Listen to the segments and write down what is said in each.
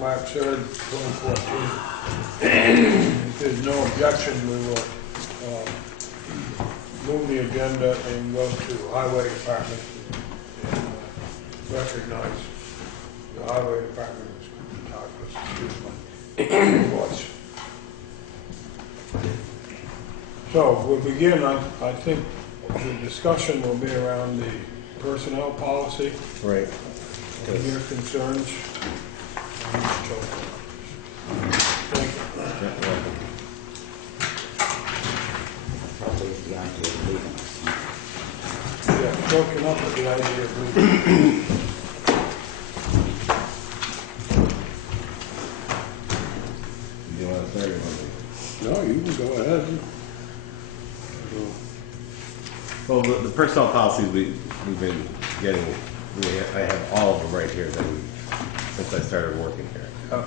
March 3rd, 2014. If there's no objection, we will move the agenda and go to Highway Department and recognize the Highway Department is going to talk to us. So we'll begin. I think the discussion will be around the personnel policy. Right. And your concerns. Thank you. Yeah, broken up with the idea of leaving. You want to start? No, you can go ahead. Well, the personnel policies we've been getting, I have all of them right here that since I started working here. Oh.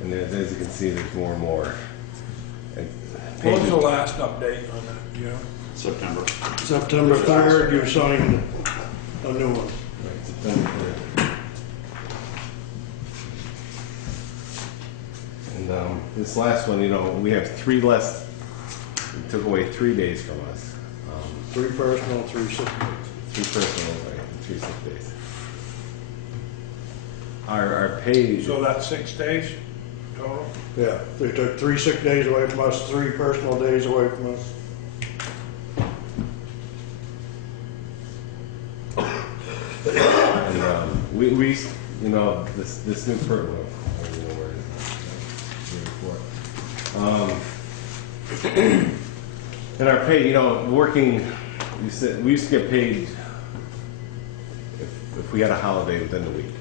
And as you can see, there's more and more. What was the last update on that? Yeah. September 3rd, you signed a new one. Right, September 3rd. And this last one, we have 3 less. It took away 3 days from us. 3 personal, 3 sick days. 3 personal, right, and 3 sick days. Our pay. So that's 6 days total? Yeah, they took 3 sick days away from us, 3 personal days away from us. And we this new person. And our pay, working. We used to get paid if we had a holiday within the week.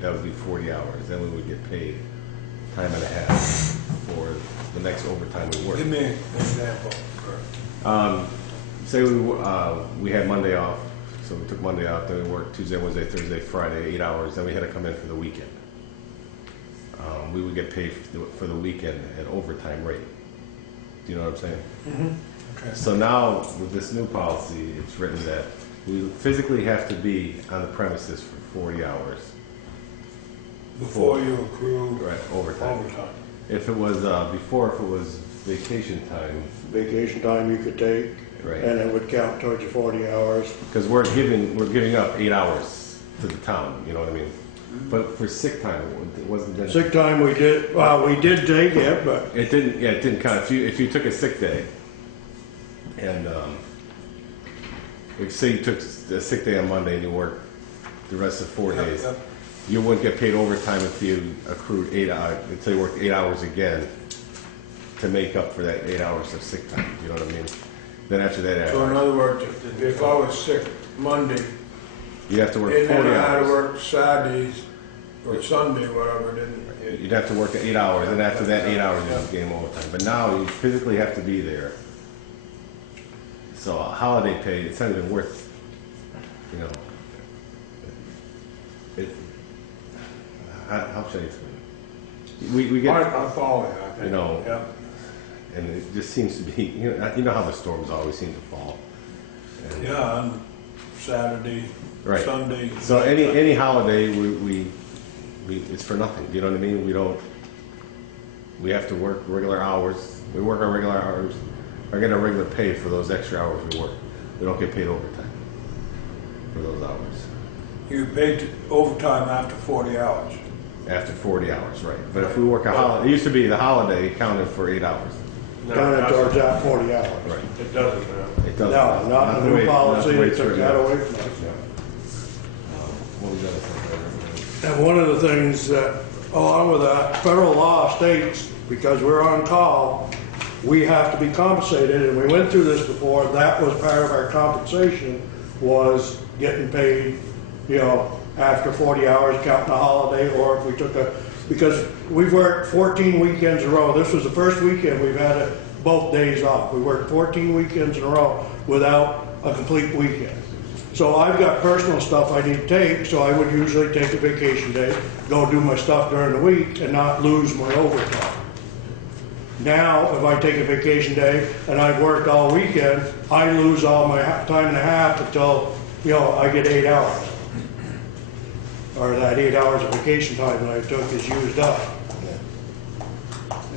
That would be 40 hours. Then we would get paid time and a half for the next overtime we worked. Give me an example. Say we had Monday off, so we took Monday off. Then we worked Tuesday, Wednesday, Thursday, Friday, 8 hours. Then we had to come in for the weekend. We would get paid for the weekend at overtime rate. Do you know what I'm saying? Mm-hmm. Okay. So now with this new policy, it's written that we physically have to be on the premises for 40 hours. Before you accrue overtime. If it was before, if it was vacation time, You could take, right, and it would count towards your 40 hours. because we're giving up 8 hours to the town. You know what I mean? But for sick time, it wasn't. Sick time we did take it, but It didn't. Yeah, it didn't count. If you took a sick day, and like say you took a sick day on Monday and you worked the rest of 4 days. Yep. You wouldn't get paid overtime if you accrued 8 hours, until you worked 8 hours again to make up for that 8 hours of sick time. You know what I mean? Then after that, So in other words, if I was sick Monday, you'd have to work and 40 then I had to hours. work Saturdays or Sunday, whatever, then You'd have to work 8 hours, and after that 8 hours, you would gain overtime. But now you physically have to be there. So a holiday pay, it's not even worth, how should I explain it? We get, I follow you, I think. Yep. and it just seems to be, you know how the storms always seem to fall. And, Yeah, on Saturday, right. Sunday. So any holiday, we it's for nothing. You know what I mean? We have to work regular hours. We work our regular hours, or get our regular pay for those extra hours we work. We don't get paid overtime for those hours. You paid overtime after 40 hours. After 40 hours, right. But if we work a holiday, it used to be the holiday counted for 8 hours. No, counted that's- towards that 40 hours. Right. It doesn't now. It doesn't. No, not in the way- new policy, the way they it's took written that now. away from us. What was the other thing? And one of the things that, along with that, federal law states, because we're on call, we have to be compensated, and we went through this before, that was part of our compensation, was getting paid, you know, after 40 hours, counting a holiday, or if we took because we've worked 14 weekends in a row. This was the first weekend we've had both days off. We worked 14 weekends in a row without a complete weekend. So I've got personal stuff I need to take, so I would usually take a vacation day, go do my stuff during the week and not lose my overtime. Now, if I take a vacation day and I've worked all weekend, I lose all my time and a half until, you know, I get 8 hours. Or that 8 hours of vacation time that I took is used up.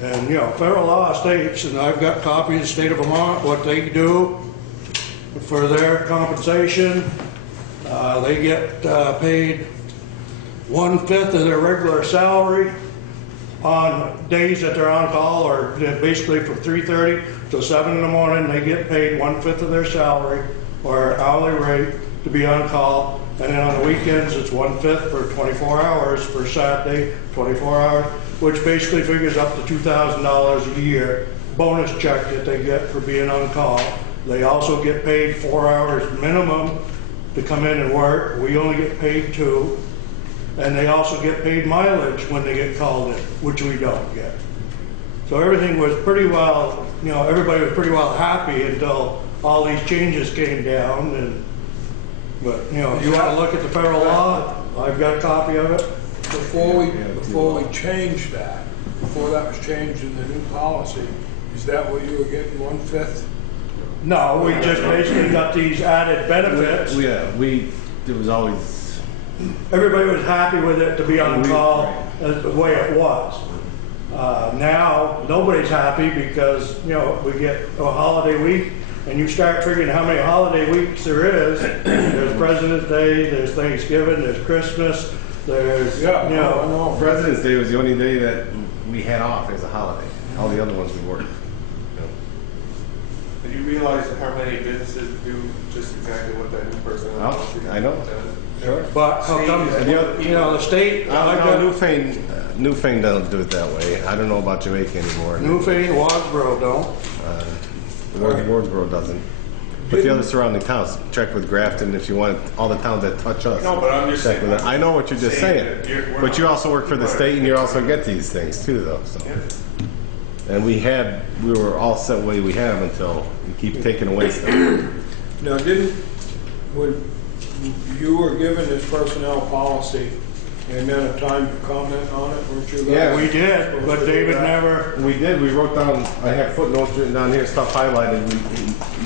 And, you know, federal law states, and I've got copies of the state of Vermont, what they do for their compensation. They get paid 1/5 of their regular salary on days that they're on call, or basically from 3:30 till 7 in the morning, they get paid 1/5 of their salary or hourly rate to be on call. And then on the weekends, it's 1/5 for 24 hours, for Saturday, 24 hours, which basically figures up to $2,000 a year bonus check that they get for being on call. They also get paid 4 hours minimum to come in and work. We only get paid 2. And they also get paid mileage when they get called in, which we don't get. So everything was pretty well, you know, everybody was pretty well happy until all these changes came down. And but, you know, if you want to look at the federal law, I've got a copy of it. Before we changed that, before that was changed in the new policy, is that what you were getting, 1/5? No, we just basically got these added benefits. It was always, Everybody was happy with it to be on call as the way it was. Now, nobody's happy because, you know, we get a holiday week, and you start figuring how many holiday weeks there is. There's President's Day, there's Thanksgiving, there's Christmas, there's, you know. President's Day was the only day that we had off as a holiday. All the other ones we worked. Do you realize how many businesses do just exactly what that new personnel policy I know. does? Sure. But how come, you know, the state, I've got Newfane doesn't do it that way. I don't know about Jamaica anymore. Newfane, Wadsboro don't. Wardsboro doesn't. But the other surrounding towns, check with Grafton if you want all the towns that touch us. No, but I'm just check saying. with it. I know what you're just saying. But you also work for the state and you also get these things too, though. So. Yeah. And we were all set the way we have until you keep taking away stuff. Now, when you were given this personnel policy, and then a time to comment on it, weren't you? Yeah, We did, but David never, We did. We wrote down. I have footnotes written down here, stuff highlighted.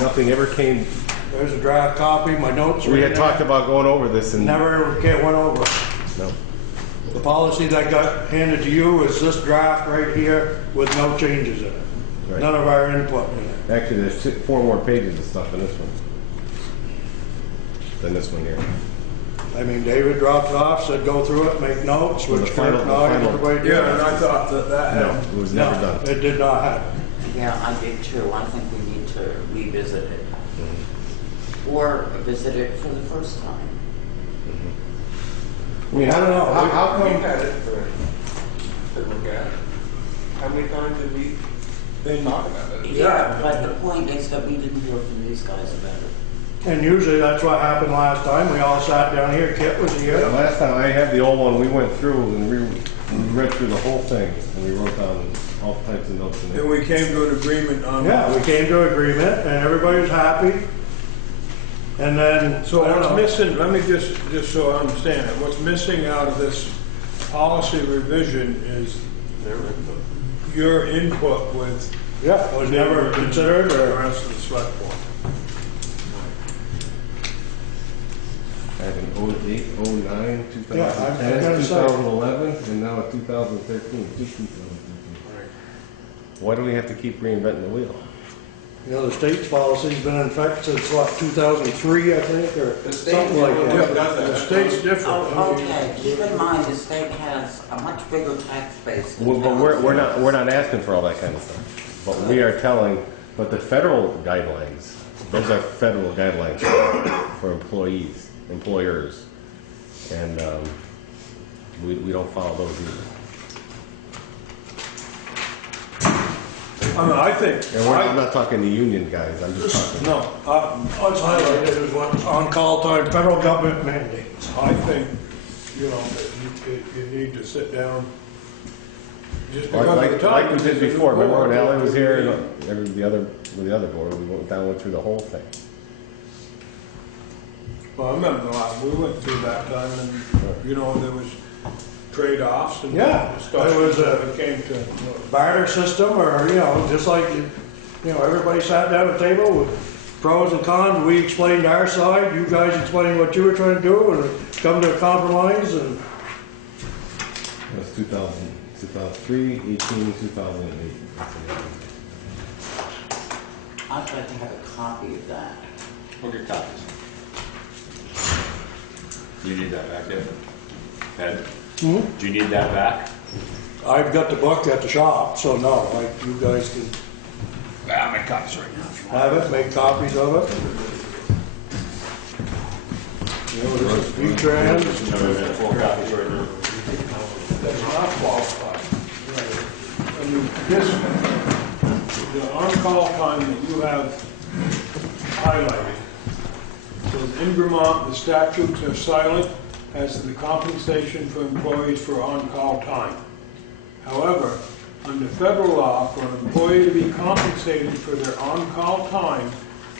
Nothing ever came. there's a draft copy, my notes were We in had there. talked about going over this and Never went over it. no. The policy that got handed to you is this draft right here with no changes in it. Right. None of our input in it. Actually, there's 4 more pages of stuff in this one than this one here. I mean, David dropped it off, said go through it, make notes, Well, which the Kirk and I, final- everybody did. Yeah, and I thought that No, had, it was No, never done. it did not happen. Yeah, I did too. I think we need to revisit it. Or visit it for the first time. I mean, I don't know. How We come? had it to look at. How many times did we talk about it? Yeah, but the point is that we didn't hear from these guys about it. And usually that's what happened last time. We all sat down here, Kit was here. Last time I had the old one, we went through and we read through the whole thing and we wrote down all types of notes in and it. we came to an agreement on. Yeah, we came to agreement and everybody was happy. And then, So I don't what's know. missing, let me just so I understand it, what's missing out of this policy revision is your input with Yeah, it was never considered the or, rest of the select board. Back in 08, 09, Yeah, I'm 2010, gonna say. 2011, and now 2013. Just 2013. Why do we have to keep reinventing the wheel? you know, the state's policy's been in effect since what, 2003, I think, or The state something like really that. does that. The state's different. Oh, okay, keep in mind, the state has a much bigger tax base than But towns. we're not asking for all that kind of stuff. But we are telling, but the federal guidelines, those are federal guidelines for employees, employers. And we don't follow those either. I mean, I think. And I'm not talking to union guys, I'm just talking. No, What's highlighted is what on-call time federal government mandates. I think, you know, that you need to sit down. Just because of the Like time. we did before, remember when Ally was here and with the other board, we went down, went through the whole thing. Well, I remember we went through that time and, you know, there was trade-offs and Yeah, discussions it was when it came to. Barter system, or, you know, just like, you know, everybody sat down at the table with pros and cons, we explained our side, you guys explained what you were trying to do, and come to a compromise, and It was 2000, 2003, 18, 2008. I'd like to have a copy of that. We'll get copies. Do you need that back yet? Ed? Do you need that back? I've got the book at the shop, so no, like, you guys can Ah, my copies right now. have it, make copies of it. You know, this is V-Trans. Four copies right now. That's not qualified. I mean, this, the on-call time that you have highlighted, says in Vermont, the statutes are silent as to the compensation for employees for on-call time. However, under federal law, for an employee to be compensated for their on-call time,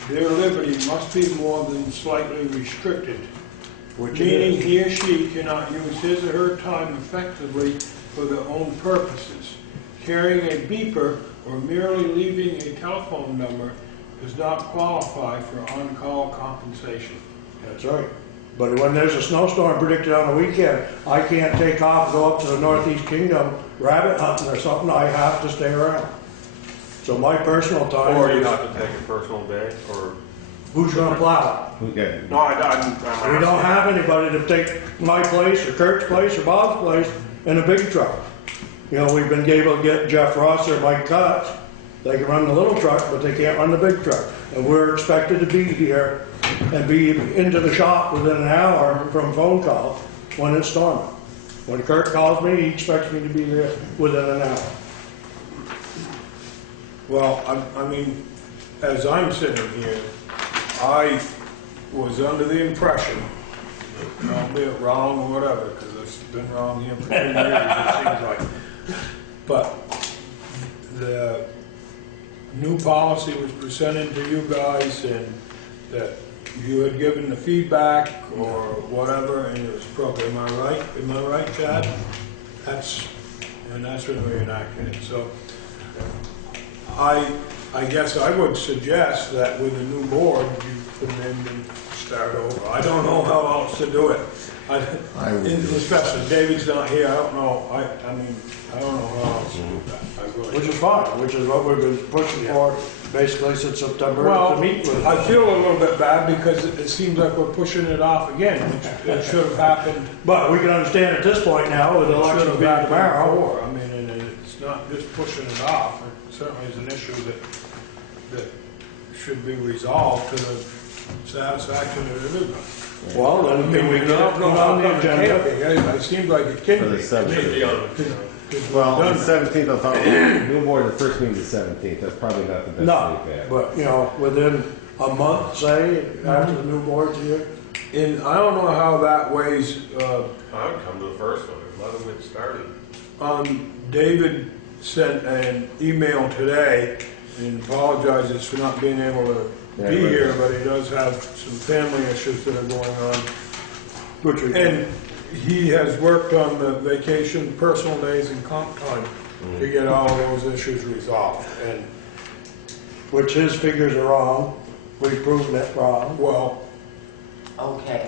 their liberty must be more than slightly restricted, meaning he or she cannot use his or her time effectively for their own purposes. Carrying a beeper or merely leaving a telephone number does not qualify for on-call compensation. That's right. But when there's a snowstorm predicted on the weekend, I can't take off, go up to the Northeast Kingdom, rabbit hunting or something, I have to stay around. So my personal time Or you is, have to take a personal day, or... who's gonna plow? Okay. No, I'm We don't have anybody to take my place, or Kurt's place, or Bob's place in a big truck. You know, we've been able to get Jeff Ross or Mike Cutts, they can run the little truck, but they can't run the big truck. And we're expected to be here and be into the shop within an hour from phone call when it's storming. When Kurt calls me, he expects me to be there within an hour. Well, I mean, as I'm sitting here, I was under the impression, albeit wrong or whatever, because it's been wrong here for 2 years, it seems like. But the new policy was presented to you guys and that you had given the feedback or whatever and it was appropriate. Am I right? Am I right, Chad? That's when we enacted it. So I guess I would suggest that with a new board, you come in and start over. I don't know how else to do it. Especially David's not here, I don't know. I mean, I don't know how else to do that. I really Which is fine, which is what we've been pushing for basically since September Well, to meet with. I feel a little bit bad because it seems like we're pushing it off again. It should have happened. But we can understand at this point now with the It should election have being happened tomorrow. before. I mean, and it's not just pushing it off. It certainly is an issue that should be resolved to the satisfaction of everybody. Well, then can we get it put on the agenda? It seems like it can For the be. 17th. Well, the 17th, I thought, new board, the first meeting is the 17th, that's probably not the best No, week back. but, you know, within a month, say, after the new board's here. And I don't know how that weighs, I would come to the first one, let them get started. David sent an email today and apologizes for not being able to Yeah, be right. here, but he does have some family issues that are going on. Which we And he has worked on the vacation, personal days, and comp time to get all those issues resolved. And, which his figures are wrong. We've proven it wrong. well, Okay,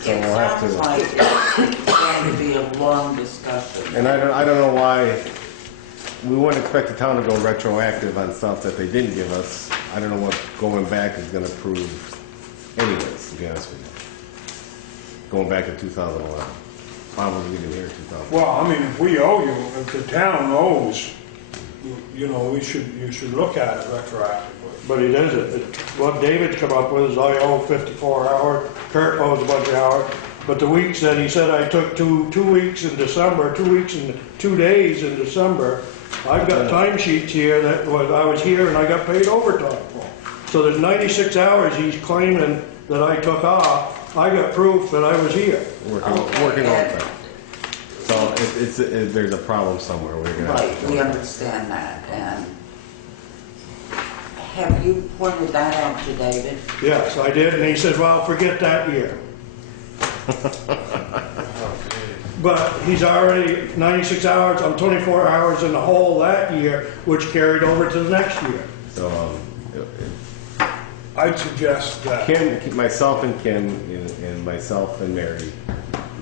So it we'll have sounds to- like it's going to be a long discussion. And I don't know why, we wouldn't expect the town to go retroactive on stuff that they didn't give us. I don't know what going back is gonna prove anyways, to be honest with you. Going back to 2011. Probably we didn't hear 2011. well, I mean, if we owe you, if the town owes you know, you should look at it retroactively. But he doesn't. What David's come up with is I owe 54 hours, Kurt owes a bunch of hours, but the weeks that he said I took two weeks in December, 2 weeks and 2 days in December, I've got timesheets here that I was here and I got paid overtime for. So there's 96 hours he's claiming that I took off. I got proof that I was here. Working overtime. So there's a problem somewhere. We're gonna Right, have to we understand that, and have you pointed that out to David? Yes, I did, and he said, well, forget that year. But he's already 96 hours, I'm 24 hours in the hole that year, which carried over to the next year. So, I'd suggest that. Ken, myself and Ken, and myself and Mary.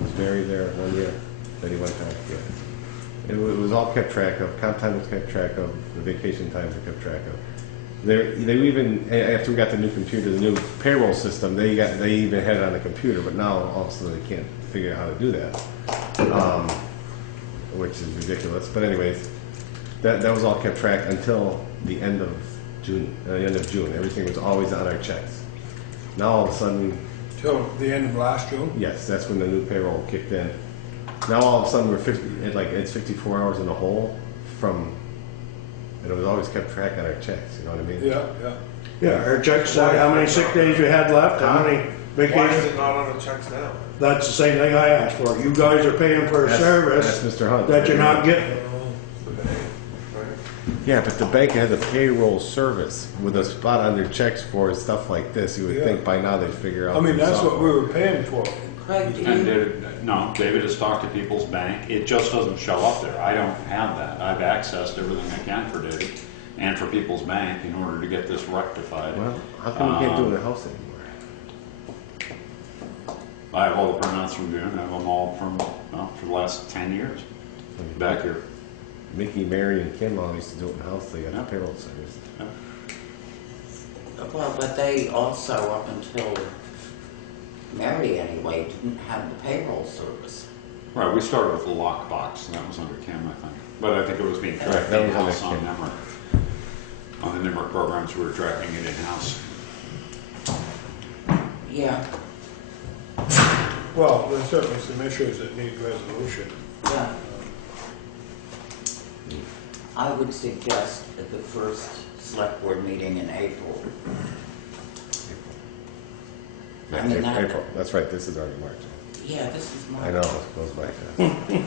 Was Mary there 1 year? Then he went back, yeah. It was all kept track of, comp time was kept track of, the vacation times were kept track of. They even, after we got the new computer, the new payroll system, they even had it on the computer, but now all of a sudden they can't figure out how to do that. Which is ridiculous, but anyways, that was all kept track until the end of June. Everything was always on our checks. Now all of a sudden, Till the end of last June? yes, that's when the new payroll kicked in. Now all of a sudden it's 54 hours in the hole from, and it was always kept track on our checks. You know what I mean? Yeah, yeah. Yeah, our checks said how many sick days you had left, how many Why is vacations. it not on the checks now? That's the same thing I asked for. You guys are paying for a That's service Mr. Hunt. that you're not getting. Yeah, but the bank has a payroll service with a spot on their checks for stuff like this. You would Yeah. think by now they'd figure out. I mean, that's what themselves. we were paying for. Craig, do And you, David has talked to People's Bank. It just doesn't show up there. I don't have that. I've accessed everything I can for David and for People's Bank in order to get this rectified. Well, how come we can't do it in the house anymore? I have all the printouts from June. I have them all from, for the last 10 years back here. Mickey, Mary, and Kim all used to do it in the house. They got Yeah. the payroll service. well, but they also, up until Mary anyway, didn't have the payroll service. Right, we started with the lockbox, and that was under Kim, I think. But I think it was being tracked that was under in-house on Kim. NEMRIC. On the NEMRIC programs, we were tracking it in-house. Yeah, Well, there's certainly some issues that need resolution. yeah. I would suggest at the first select board meeting in April. Yeah, I mean, April. That's right. This is already March. Yeah, this is March. I know. It goes by fast. And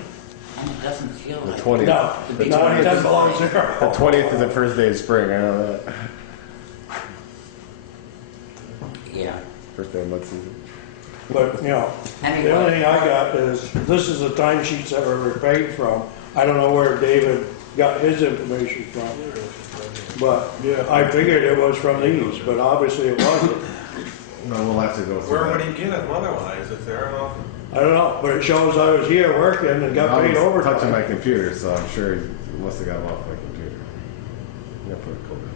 it doesn't feel The like. 20th. No, The no, 20th that is belongs fine. there. The 20th is the first day of spring. I know that. Yeah. First day of mud season. But, the Anyway. only thing I got is, this is the timesheets that were paid from. I don't know where David got his information from. But I figured it was from these, but obviously it wasn't. No, we'll have to go through Where that. would he get them otherwise if they're off? I don't know, but it shows I was here working and got I paid was touching my overtime. computer, so I'm sure he must have got them off my computer. Yeah, put a code on it.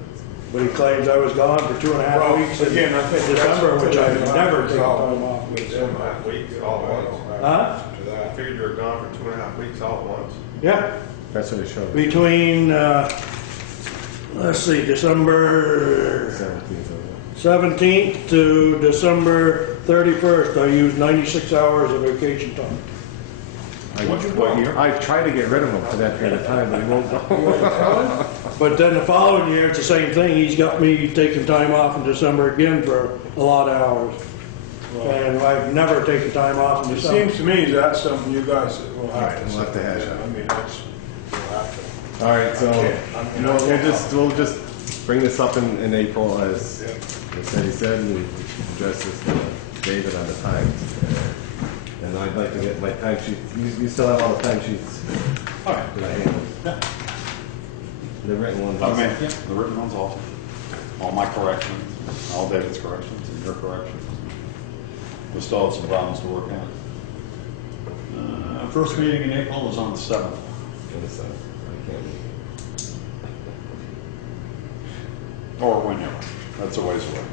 But he claims I was gone for 2.5 Well, weeks in again, I think December, which I that's- never take time off. Two and a half weeks all at once. Huh? I figured you were gone for 2.5 weeks all at once. Yeah, That's what it showed. between, let's see, December 17th to December 31st, I used 96 hours of vacation time. What year? I tried to get rid of him for that period of time, but he won't go. But then the following year, it's the same thing, he's got me taking time off in December again for a lot of hours. And I've never taken time off in It December. seems to me that's something you guys will All right, have to. we'll have to hash Yeah, out. I mean, that's, we'll have to. All right, so we'll just bring this up in April as he said, and address this to David on the times. And I'd like to get my time sheet. You still have all the time sheets? All right. That I handled? The written ones. I mean, yeah, the written ones also. All my corrections, all David's corrections and your corrections. We still have some problems to work out. First meeting in April is on the 7th. I can't read. Or whenever. That's a ways away.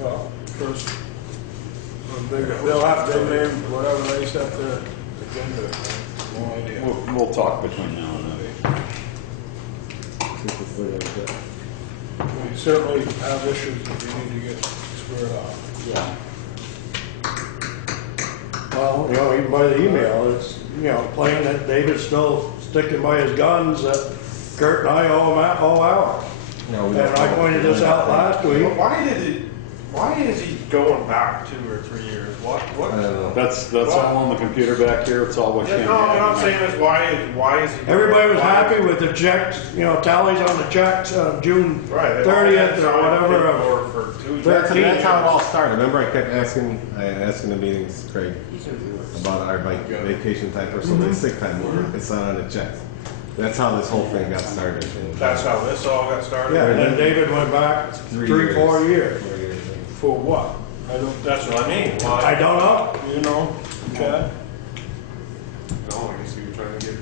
Well, first, they'll have, they name whatever they set their agenda, no idea. We'll talk between now and then. think it's still like that. We certainly have issues that we need to get squared off. Yeah. Well, you know, even by the email, it's, you know, plain that David's still sticking by his guns that Kurt and I owe him all out. No, we And don't- I pointed this out last week. Why is he going back 2 or 3 years? What? I don't know. That's all on the computer back here, it's all what Yeah, Shane no, what had. I'm saying is why is he? Everybody was why- happy with the checks, you know, tallies on the checks, June Right. they've all 30th been or signed whatever. of- For 2 years. That's how it all started. Remember, I kept asking the meetings, Craig, These are yours. about our like vacation time or something, sick time. It's not on the checks. That's how this whole thing got started. That's how this all got started? Yeah, and then David went back 3, 4 years. For what? I don't, That's what I mean. I Why? don't know. you know, Chad? No, I guess he was trying to get,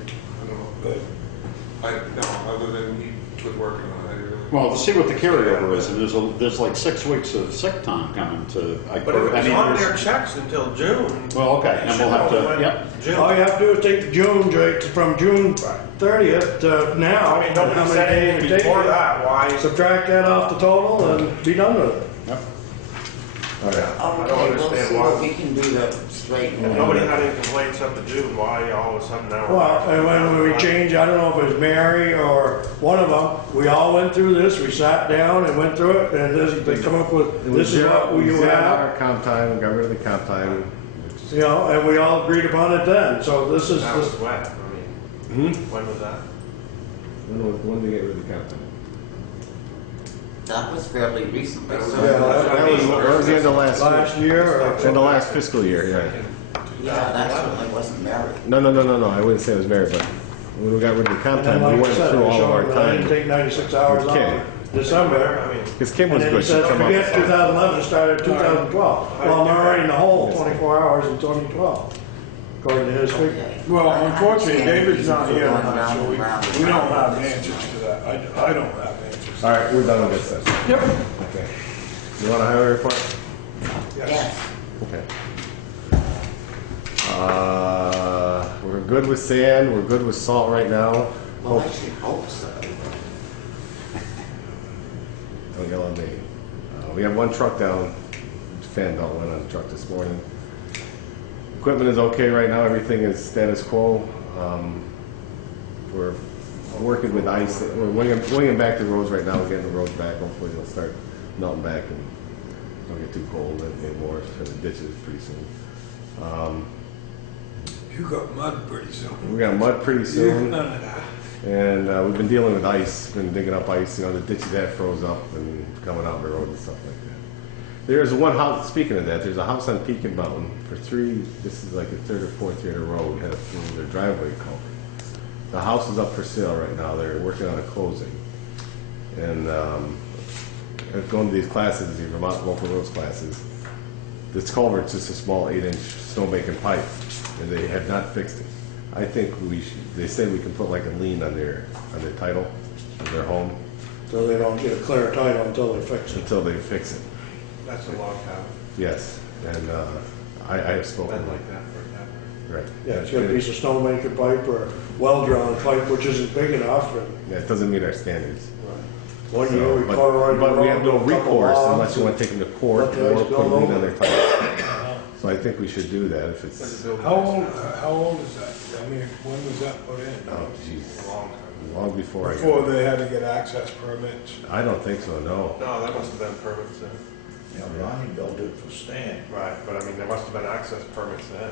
I don't know. Other than he was working on it, I really. Well, to see what the carryover is, and there's like 6 weeks of sick time coming to. But it was on their checks until June. Well, okay, and we'll have to, yep. June. All you have to do is take the June, from June 30th to now. I mean, and nobody how many said days anything it takes. before that. Why? Subtract that off the total and be done with it. Yep. All right. I don't Okay, we'll understand see why. what we can do to straighten If it. nobody had any complaints up to June, why all of a sudden now? Well, and when we changed, I don't know if it was Mary or one of them, we all went through this, we sat down and went through it, and they come up with, this is what you zeroed out have, our comp time, got rid of the comp time. you know, and we all agreed upon it then, so this is, That was this- when? I mean, when was that? When did they get rid of the comp time? That was fairly recently, That was- so. Yeah, That was the end of last last year. year, or, In the last fiscal year, yeah. Yeah, that certainly wasn't married. No, I wouldn't say it was married, but when we got rid of the comp and then time, we like I went said, through they all of showed our them that I didn't time. take 96 hours off Okay. in December. I mean, Because Kim was And then he good, she'd said, come forget up. 2011, it started 2012. Well, I'm already in the hole 24 hours in 2012, according to his figure. Okay. Well, I unfortunately, understand David's these not are here going tonight, round so and we round and don't round. have answers to that. I don't have answers. All right, we're done with this then. Yep. Okay. You want a highway report? Yes. Okay. We're good with sand, we're good with salt right now. Well, I should hope so. Don't yell at me. We have one truck down. Fan belt went on the truck this morning. Equipment is okay right now. Everything is status quo. We're working with ice. We're winging back the roads right now. We're getting the roads back. Hopefully they'll start melting back and don't get too cold anymore for the ditches pretty soon. You got mud pretty soon. We got mud pretty soon. And we've been dealing with ice, been digging up ice, you know, the ditches that froze up and coming out the road and stuff like that. There's one house, speaking of that, there's a house on Pekin Mountain this is like the 3rd or 4th year in a row, we had their driveway culvert. The house is up for sale right now, they're working on a closing. And going to these classes, these Vermont local roads classes, this culvert's just a small 8-inch snowmaking pipe, and they have not fixed it. I think they said we can put like a lien on their title of their home So they don't get a clear title until they fix it. until they fix it. That's a log cabin. Yes, and I have spoken. Been like that forever. Right. Yeah, it's got a piece of snowmaker pipe or well-drawn pipe, which isn't big enough, and Yeah, it doesn't meet our standards. one So, year we caught her right but we have no around with a couple recourse logs unless you and- want to take them to court let the or ice put a build lien over on their it. title. So I think we should do that if it's, How old is that? I mean, when was that put in? oh jeez, Long time. long before I Before got. they had to get access permits. I don't think so, no. No, that must have been permits then. Yeah, Ronnie built it for Stan. Right, but I mean, there must have been access permits then.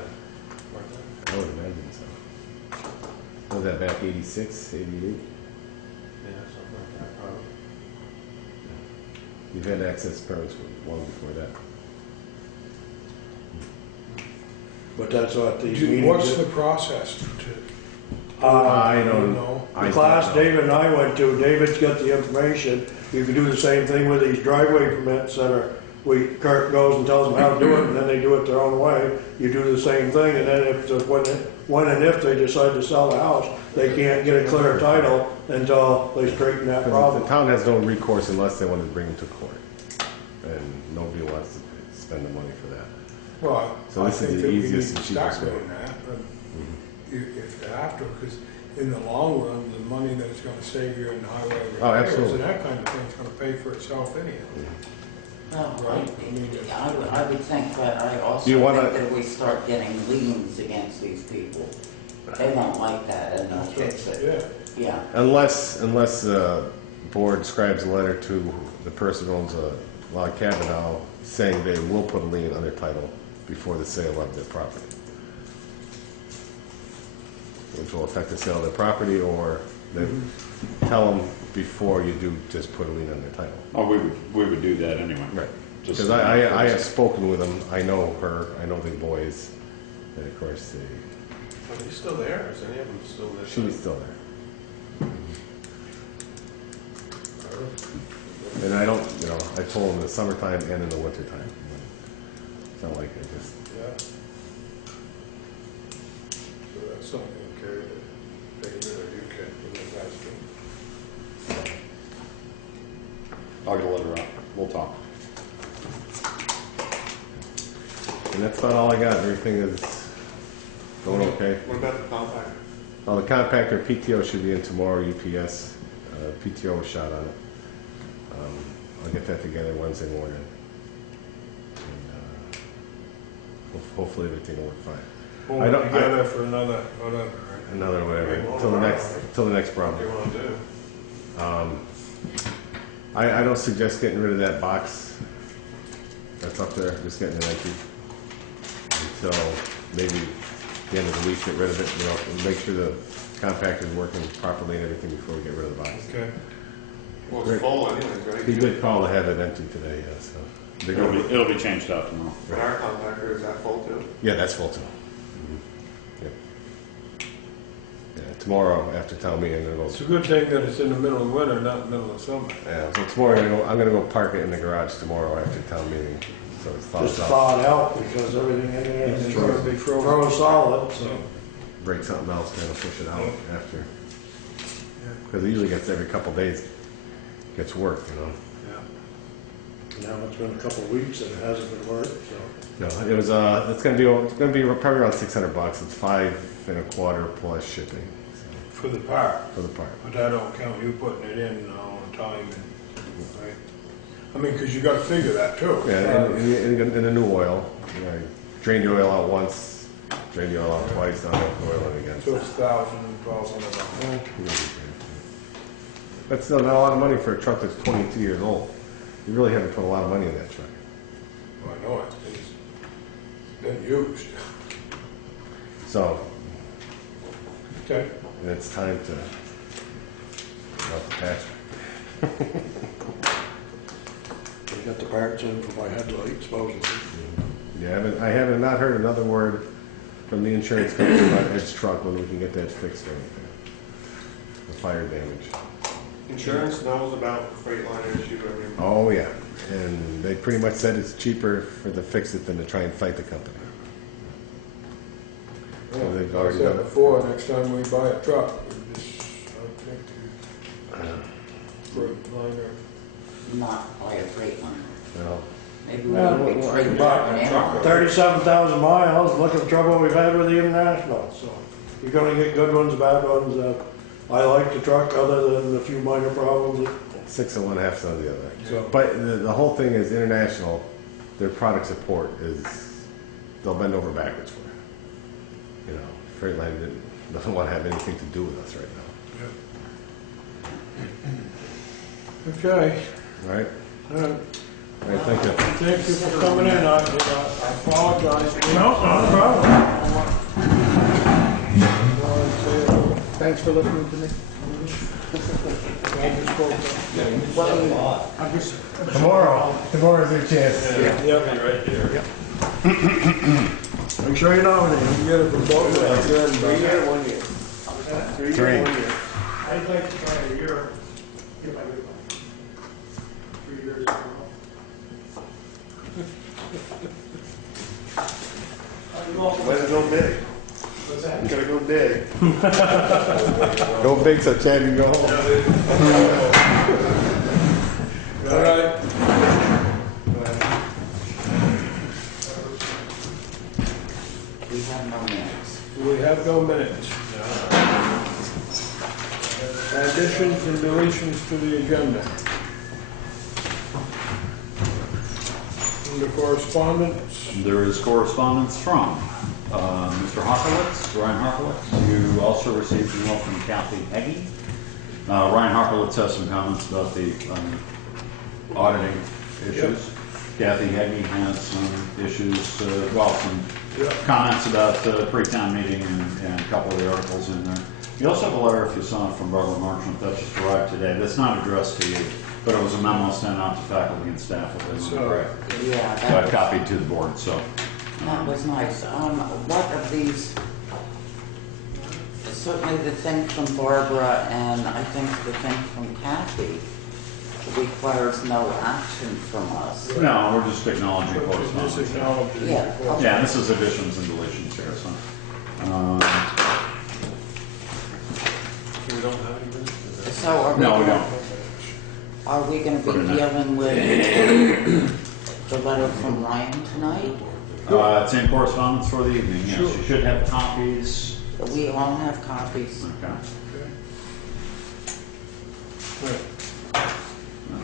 weren't there? I would imagine so. Was that back 86, 88? Yeah, something like that, probably. You've had access permits long before that. But that's what these meetings. What's the process to, I you don't know? I The class don't know. David and I went to, David's got the information. You can do the same thing with these driveway permits that are, Kurt goes and tells them how to do it, and then they do it their own way. You do the same thing, and then when and if they decide to sell the house, they can't get a clear title until they straighten that Because problem. the town has no recourse unless they want to bring them to court. And nobody wants to spend the money for that. Well, So I this is think the that we easiest need and to start cheapest way. doing that, but if they have to, because in the long run, the money that it's gonna save you in highway repairs. Oh, absolutely. And that kind of thing's gonna pay for itself anyhow. Well, Right. I would think, but I also Do you think wanna- that if we start getting liens against these people, they won't like that and they'll fix it. Yeah, Yeah. Unless the board scribes a letter to the person who owns a log cabin now saying they will put a lien on their title before the sale of their property. Which will affect the sale of their property, or they tell them before you do, just put a lien on their title. Oh, we would do that anyway. Right. Just- Because I have spoken with them, I know her, I know the boys, and of course, Are they still there? Is any of them still there? she's still there. And I don't, I told them in the summertime and in the wintertime. It's not like it just, yeah. So that's something to carry to pay you, or you can, for the last I'll get a letter out. We'll talk. and that's not all I got, everything is going okay. What about the compact? Oh, the compactor PTO should be in tomorrow, UPS, PTO was shot on it. I'll get that together Wednesday morning. And, hopefully everything will work fine. Hold I it don't- together for another, whatever, right? Another whatever, Okay, till the next What problem. do you want to do? I don't suggest getting rid of that box that's up there, just getting it empty until maybe the end of the week, get rid of it, and make sure the compactor is working properly and everything before we get rid of the box. Okay. Well, Great. it's full anyways, right? He did call to have it empty today, yeah, so. They're gonna It'll be changed out tomorrow. But our compactor, is that full too? Yeah, that's full too. Yeah, tomorrow after town meeting, it'll. It's a good thing that it's in the middle of winter, not the middle of summer. Yeah, so tomorrow I'm gonna go park it in the garage tomorrow after town meeting, so it's Just thawed out. thaw it out because everything in there It's is gonna be frozen. frozen solid, so. Break something else, kind of push it out after. Because it usually gets every couple days, gets worked, Yeah. Now it's been a couple of weeks and it hasn't been worked, so. No, it's gonna be probably around $600. It's 5 1/4 plus shipping, so, For the part, for the part. but that don't count you putting it in all the time, right? I mean, because you gotta figure that too. Yeah, and the new oil, drain the oil out once, drain the oil out twice, now have to oil it again. So it's $1,000, $1,200. That's still not a lot of money for a truck that's 22 years old. You really haven't put a lot of money in that truck. Well, I know it's been used. So, Okay. and it's time to get out the pasture. We got the parts in for my headlight supposedly. Yeah, I haven't not heard another word from the insurance company about Ed's truck when we can get that fixed or anything. The fire damage. Insurance knows about the Freightliner issue, I mean. Oh, yeah. And they pretty much said it's cheaper for to fix it than to try and fight the company. So they've I already said done it. before, next time we buy a truck, we just, I think, Freightliner. Not quite a Freightliner. Well, Maybe we Yeah, could well, trade about that one in. 37,000 miles, look at the trouble we've had with the International, so. You're gonna get good ones, bad ones, I like the truck other than a few minor problems. 6 of one, half of the other. So- But the whole thing is international, their product support is, they'll bend over backwards for it. Freightliner doesn't want to have anything to do with us right now. Okay. All right? All right. All right, thank you. Thank you for coming in. I apologize. No, not a problem. Thanks for listening to me. Tomorrow's your chance. Make sure you nominate. You can get it from both of us. 3 year, 1 year. 3. I'd like to try a year, if I could. 3 years. Way to go big. What's that? You gotta go big. Go big so Chad can go home. All right. We have no minutes. We have no minutes. Under correspondence, There is correspondence from Mr. Hopperlitz, Ryan Hopperlitz. You also received an email from Kathy Heggie. Ryan Hopperlitz has some comments about the auditing issues. Kathy Heggie has some issues, some comments about the pre-town meeting and a couple of the articles in there. You also have a letter, if you saw it, from Barbara Marchant that just arrived today. That's not addressed to you, but it was a memo sent out to faculty and staff with it. Yeah, So I copied to the board, so. that was nice. What of these, certainly the thing from Barbara and I think the thing from Kathy requires no action from us. No, we're just acknowledging just correspondence. acknowledging. Yeah, okay. Yeah, this is additions and deletions here, so. We don't have any minutes? So No, we don't. are we gonna Put it be in. dealing with the letter from Ryan tonight? It's in correspondence for the evening, yes. You should have copies. We all have copies. Okay.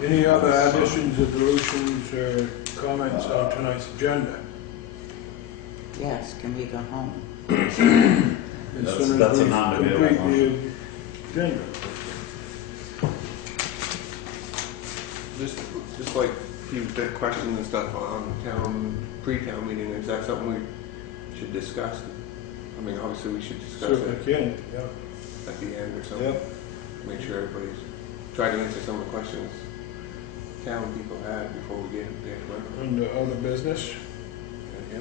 Any other additions or deletions or comments on tonight's agenda? Yes, can we go home? As That's soon a as we non-debatable complete the agenda. Just like the questions and stuff on pre-town meeting, is that something we should discuss? I mean, obviously we should discuss Certainly it can, yeah. at the end or something. Yep. Make sure everybody's trying to answer some of the questions town people had before we get there. Under other business,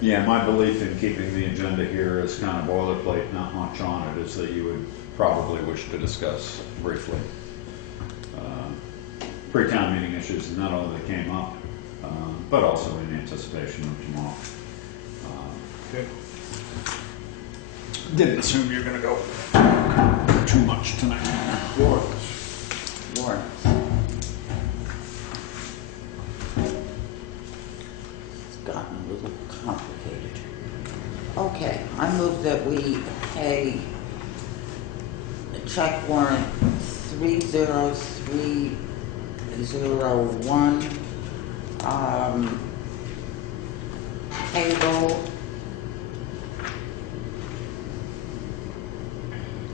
Yeah, my belief in keeping the agenda here is kind of boilerplate, not much on it, is that you would probably wish to discuss briefly pre-town meeting issues, not only that came up, but also in anticipation of tomorrow. okay. Didn't assume you're gonna go too much tonight. Warrants. Warrants. It's gotten a little complicated. Okay, I move that we pay check warrant 30301, payroll.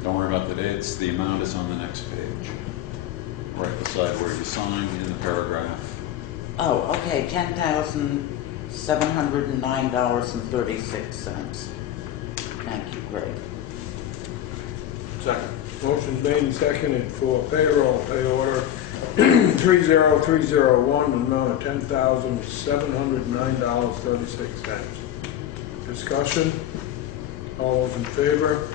Don't worry about the dates, the amount is on the next page. Right beside where you sign in the paragraph. Oh, okay, $10,709.36. Thank you, Greg. Second. Motion's made and seconded for payroll, pay order 30301, an amount of $10,709.36. Discussion? All those in favor?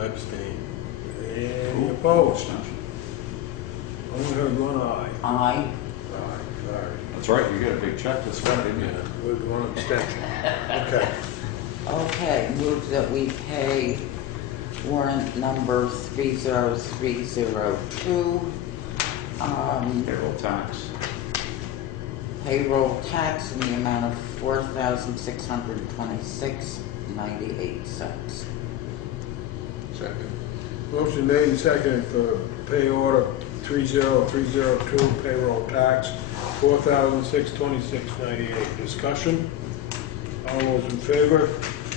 Abstain. Any opposed? Only heard one aye. Aye. Aye, sorry. That's right, you get a big check this Friday, didn't you? With one abstention. Okay. Okay, move that we pay warrant number 30302, Payroll tax. payroll tax in the amount of $4,626.98. Second. Motion made and seconded for pay order 30302, payroll tax, $4,626.98. Discussion? All those in favor?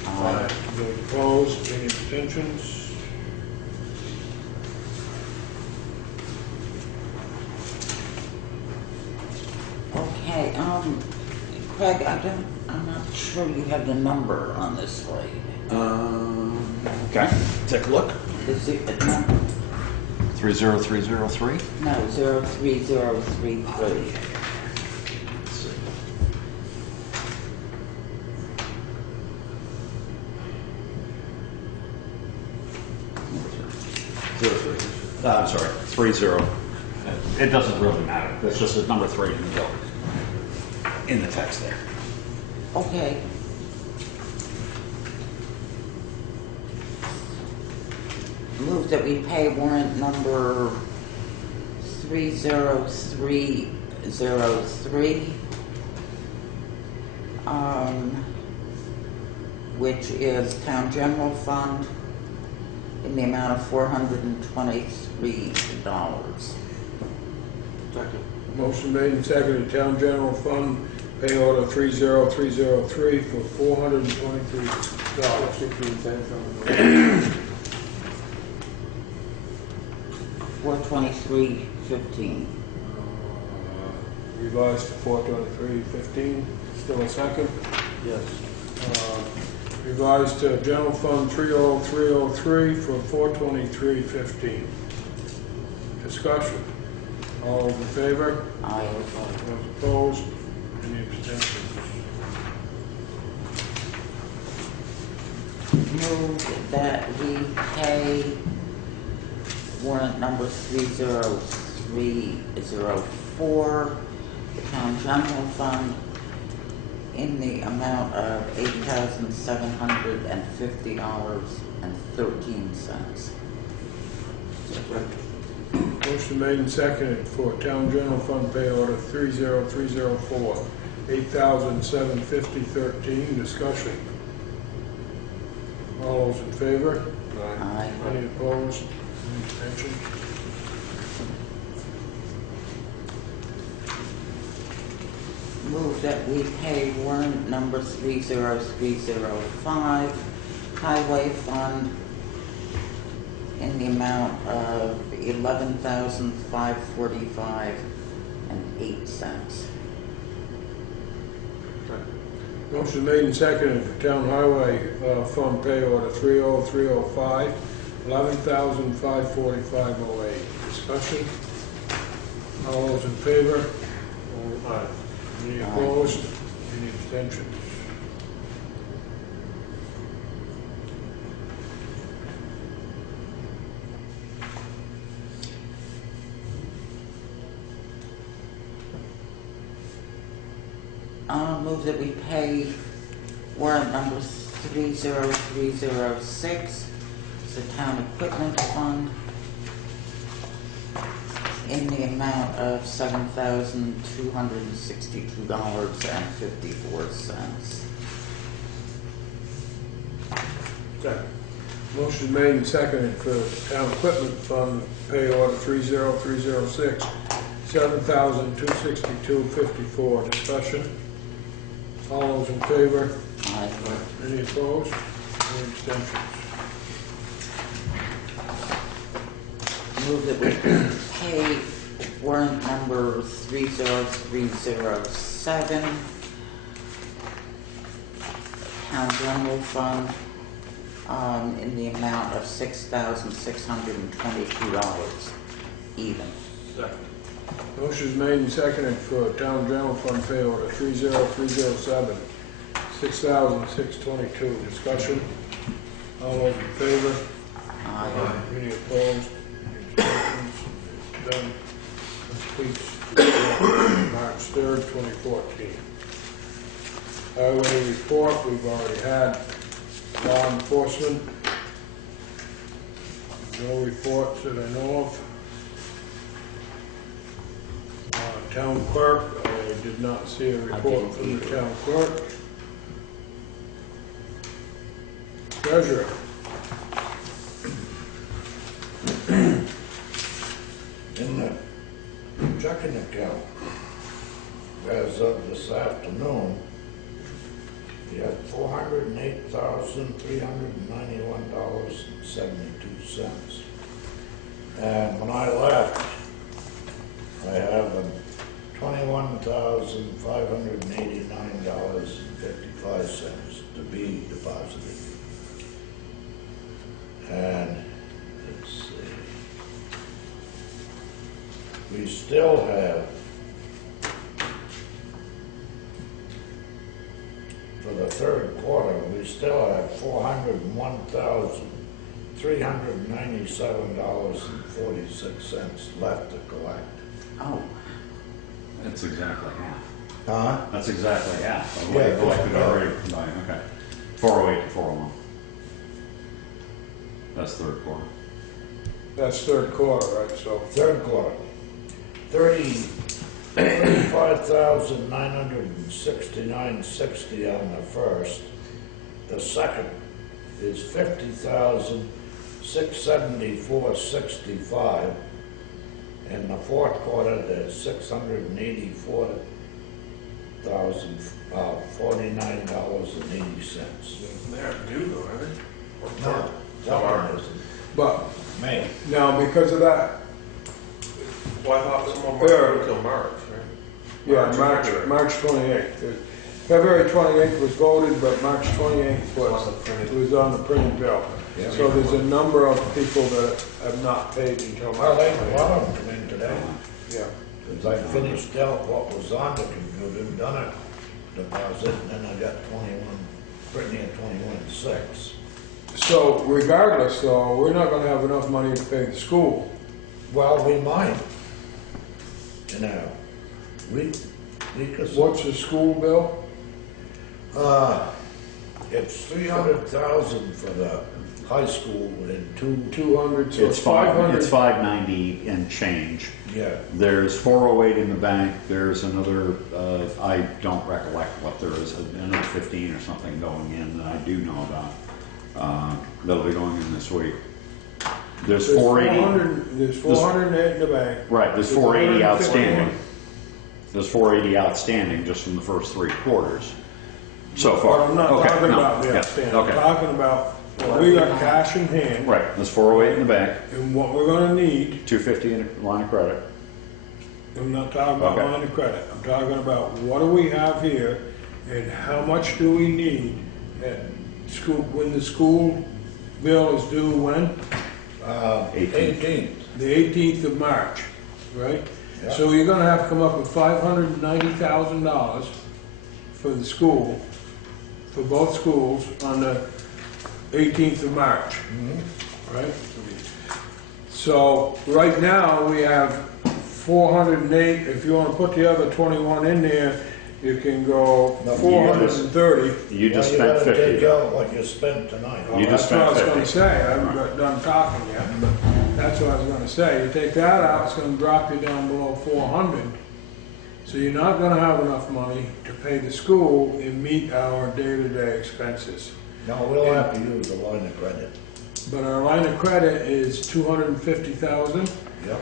Aye. Those opposed? Any abstentions? Okay, Craig, I'm not sure you have the number on this slide. Okay, take a look. Is it, no, 30303. 03033. I'm sorry, 30. It doesn't really matter. It's just a number 3 in the bill. In the text there. Okay. Move that we pay warrant number 30303, which is Town General Fund, in the amount of $423. Second. Motion made and seconded, town general fund, pay order 30303 for $423.16. $423.15. Revised to 423.15, still a second? Yes. Revised to general fund 30303 for 423.15. Discussion. All those in favor? Aye. Those opposed? Any abstentions? Move that we pay warrant number 30304, the town general fund, in the amount of $8,750.13. Motion made and seconded for town general fund pay order 30304, $8,750.13. Discussion. All those in favor? Aye. Any opposed? Any abstentions? Move that we pay warrant number 30305, highway fund, in the amount of $11,545.08. Motion made and seconded for town highway fund pay order 30305, $11,545.08. Discussion. All those in favor? Aye. Any opposed? Any abstentions? I'll move that we pay warrant number 30306, the town equipment fund, in the amount of $7,262.54. Second. Motion made and seconded for town equipment fund pay order 30306, $7,262.54. Discussion. All those in favor? Aye. Any opposed? Any abstentions? Move that we pay warrant number 30307, town general fund, in the amount of $6,622 even. Second. Motion is made and seconded for town general fund pay order 30307, $6,622. Discussion. All those in favor? Aye. Any opposed? Any abstentions? Done. Completes March 3rd, 2014. Highway report, we've already had. Law enforcement. No reports that I know of. Town clerk, I did not see a report from the town clerk. Treasurer. In the checking account, as of this afternoon, you have $408,391.72. And when I left, I have $21,589.55 to be deposited. And let's see, we still have, for the third quarter, we still have $401,397.46 left to collect. Oh, That's exactly half. Huh? That's exactly half of what Yeah, you collected yeah. already. Right, okay. 408 to 401. That's third quarter. That's third quarter, right? So Third quarter, $35,969.60 on the first. The second is $50,674.65. In the fourth quarter, there's $684,049.80. They're due though, are they? No, that one isn't. But May. now, because of that, Well, I thought some of them There. were until March, right? yeah, March or March 28th. February 28th was voted, but March 28th was on the printed bill. Yeah. So there's a number of people that have not paid until Well, March they, a 28th. lot of them come in today. Yeah. Because I finished out what was on the computer, done a deposit, and then I got 21, Brittany at 21.6. So regardless, though, we're not gonna have enough money to pay the school. Well, we might. You know, we could. What's the school bill? It's 300,000 for the high school and 200, so It's it's 500. it's 590 and change. yeah. There's 408 in the bank, there's another, I don't recollect what there is, another 15 or something going in that I do know about. That'll be going in this week. There's 480, There's 408 in the bank. right, there's 480 outstanding. There's 480 outstanding just from the first 3 quarters so far. But I'm not Okay, talking no, about the yeah, outstanding. I'm okay. talking about what we got cash in hand Right, there's 408 in the bank, and what we're gonna need. 250 in a line of credit. I'm not talking about Okay. line of credit. I'm talking about what do we have here and how much do we need at school, when the school bill is due when? 18th. The 18th of March, right? Yeah. So you're gonna have to come up with $590,000 for the school, for both schools on the 18th of March, right? So right now, we have 408. If you wanna put the other 21 in there, you can go No, you 430. You just Well, spent you gotta 50. take out what you spent tonight. You just That's what I was spent gonna 50. say, I haven't got done talking yet, but that's what I was gonna say. You take that out, it's gonna drop you down below 400. So you're not gonna have enough money to pay the school and meet our day-to-day expenses. No, we'll have to use a line of credit. But our line of credit is 250,000. Yep.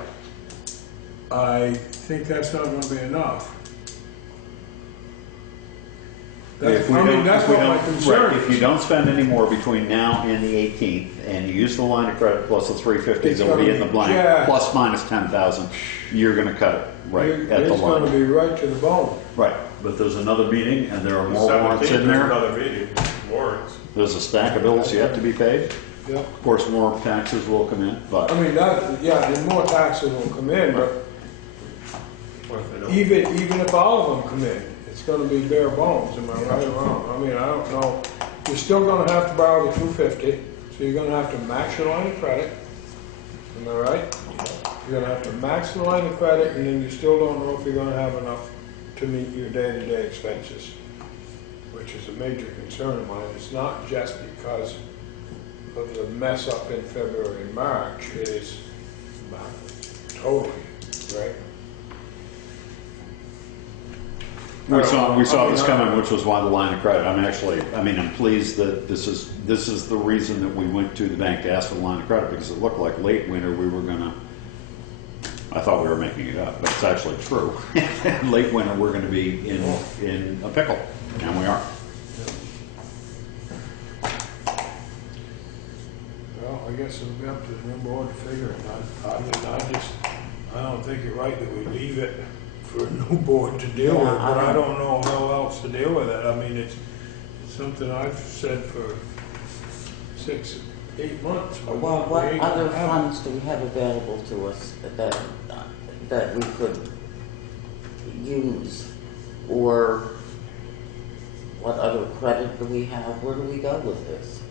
I think that's not gonna be enough. That's, If we I mean, don't- that's if we what my don't- concern right, If you is. don't spend any more between now and the 18th, and you use the line of credit plus the 350 It's that'll be gonna in the be blank, jacked. plus minus 10,000, you're gonna cut it right at the It's gonna line. be right to the bone. Right, but there's another meeting, and there are The more warrants 17th, in there's there. another meeting, warrants. There's a stack of bills yet to be paid. Yep. Of course, more taxes will come in, but I mean, that, yeah, then more taxes will come in, but What if they don't? even if all of them come in, it's gonna be bare bones, am I right or wrong? I mean, I don't know. You're still gonna have to borrow the 250, so you're gonna have to max your line of credit. Am I right? You're gonna have to max the line of credit, and then you still don't know if you're gonna have enough to meet your day-to-day expenses, which is a major concern of mine. It's not just because of the mess up in February and March, it is totally, right? we saw I this mean, coming, which was why the line of credit. I'm pleased that this is the reason that we went to the bank to ask for the line of credit, because it looked like late winter I thought we were making it up, but it's actually true. Late winter, we're gonna be in a pickle, and we are. Well, I guess it'll be up to the new board to figure it out. I don't think you're right that we leave it for a new board to deal with, Yeah, but I I don't know how else to deal with it. I mean, it's something I've said for 6, 8 months. but Well, we what ain't other gonna have it. funds do we have available to us that we could use? Or what other credit do we have? Where do we go with this?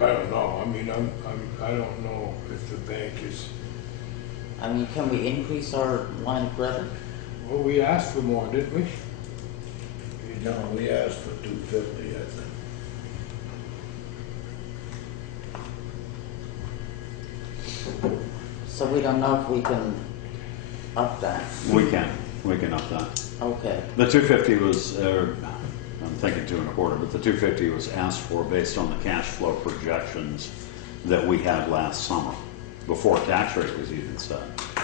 I don't know. I mean, I don't know if the bank is, I mean, can we increase our line of credit? well, we asked for more, didn't we? You know, we asked for 250, I think. So we don't know if we can up that. We can up that. Okay. The 250 was, I'm thinking 2.25, but the 250 was asked for based on the cash flow projections that we had last summer, before tax rate was even set.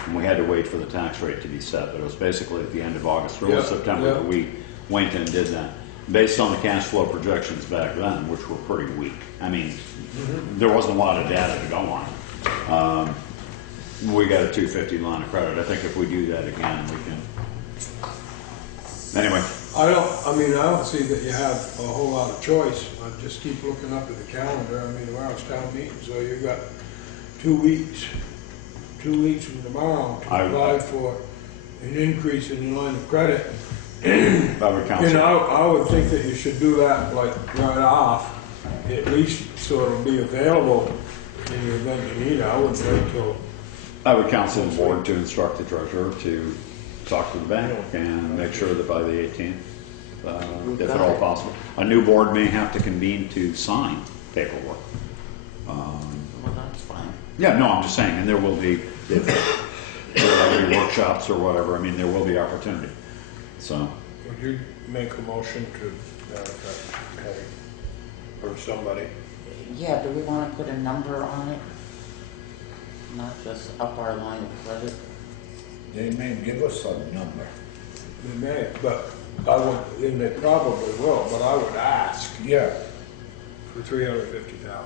And we had to wait for the tax rate to be set, but it was basically at the end of August, early Yeah, September, yeah. that we went and did that. Based on the cash flow projections back then, which were pretty weak. I mean, there wasn't a lot of data to go on. We got a 250 line of credit. I think if we do that again, we can. Anyway, I don't see that you have a whole lot of choice. I just keep looking up at the calendar. I mean, tomorrow's town meeting, so you've got 2 weeks from tomorrow to I- apply for an increase in your line of credit. that would count. You know, I would think that you should do that like right off, at least so it'll be available in the event you need it. I wouldn't wait till, I would counsel the board to instruct the treasurer to talk to the bank and make sure that by the 18th, if at all possible, a new board may have to convene to sign paperwork. Well, that's fine. Yeah, no, I'm just saying, and there will be, if there will be workshops or whatever, I mean, there will be opportunity. So, would you make a motion to, pay or somebody? Yeah, do we want to put a number on it? Not just up our line of credit? They may give us a number. They may, but I would, and they probably will, but I would ask Yeah, for 350,000.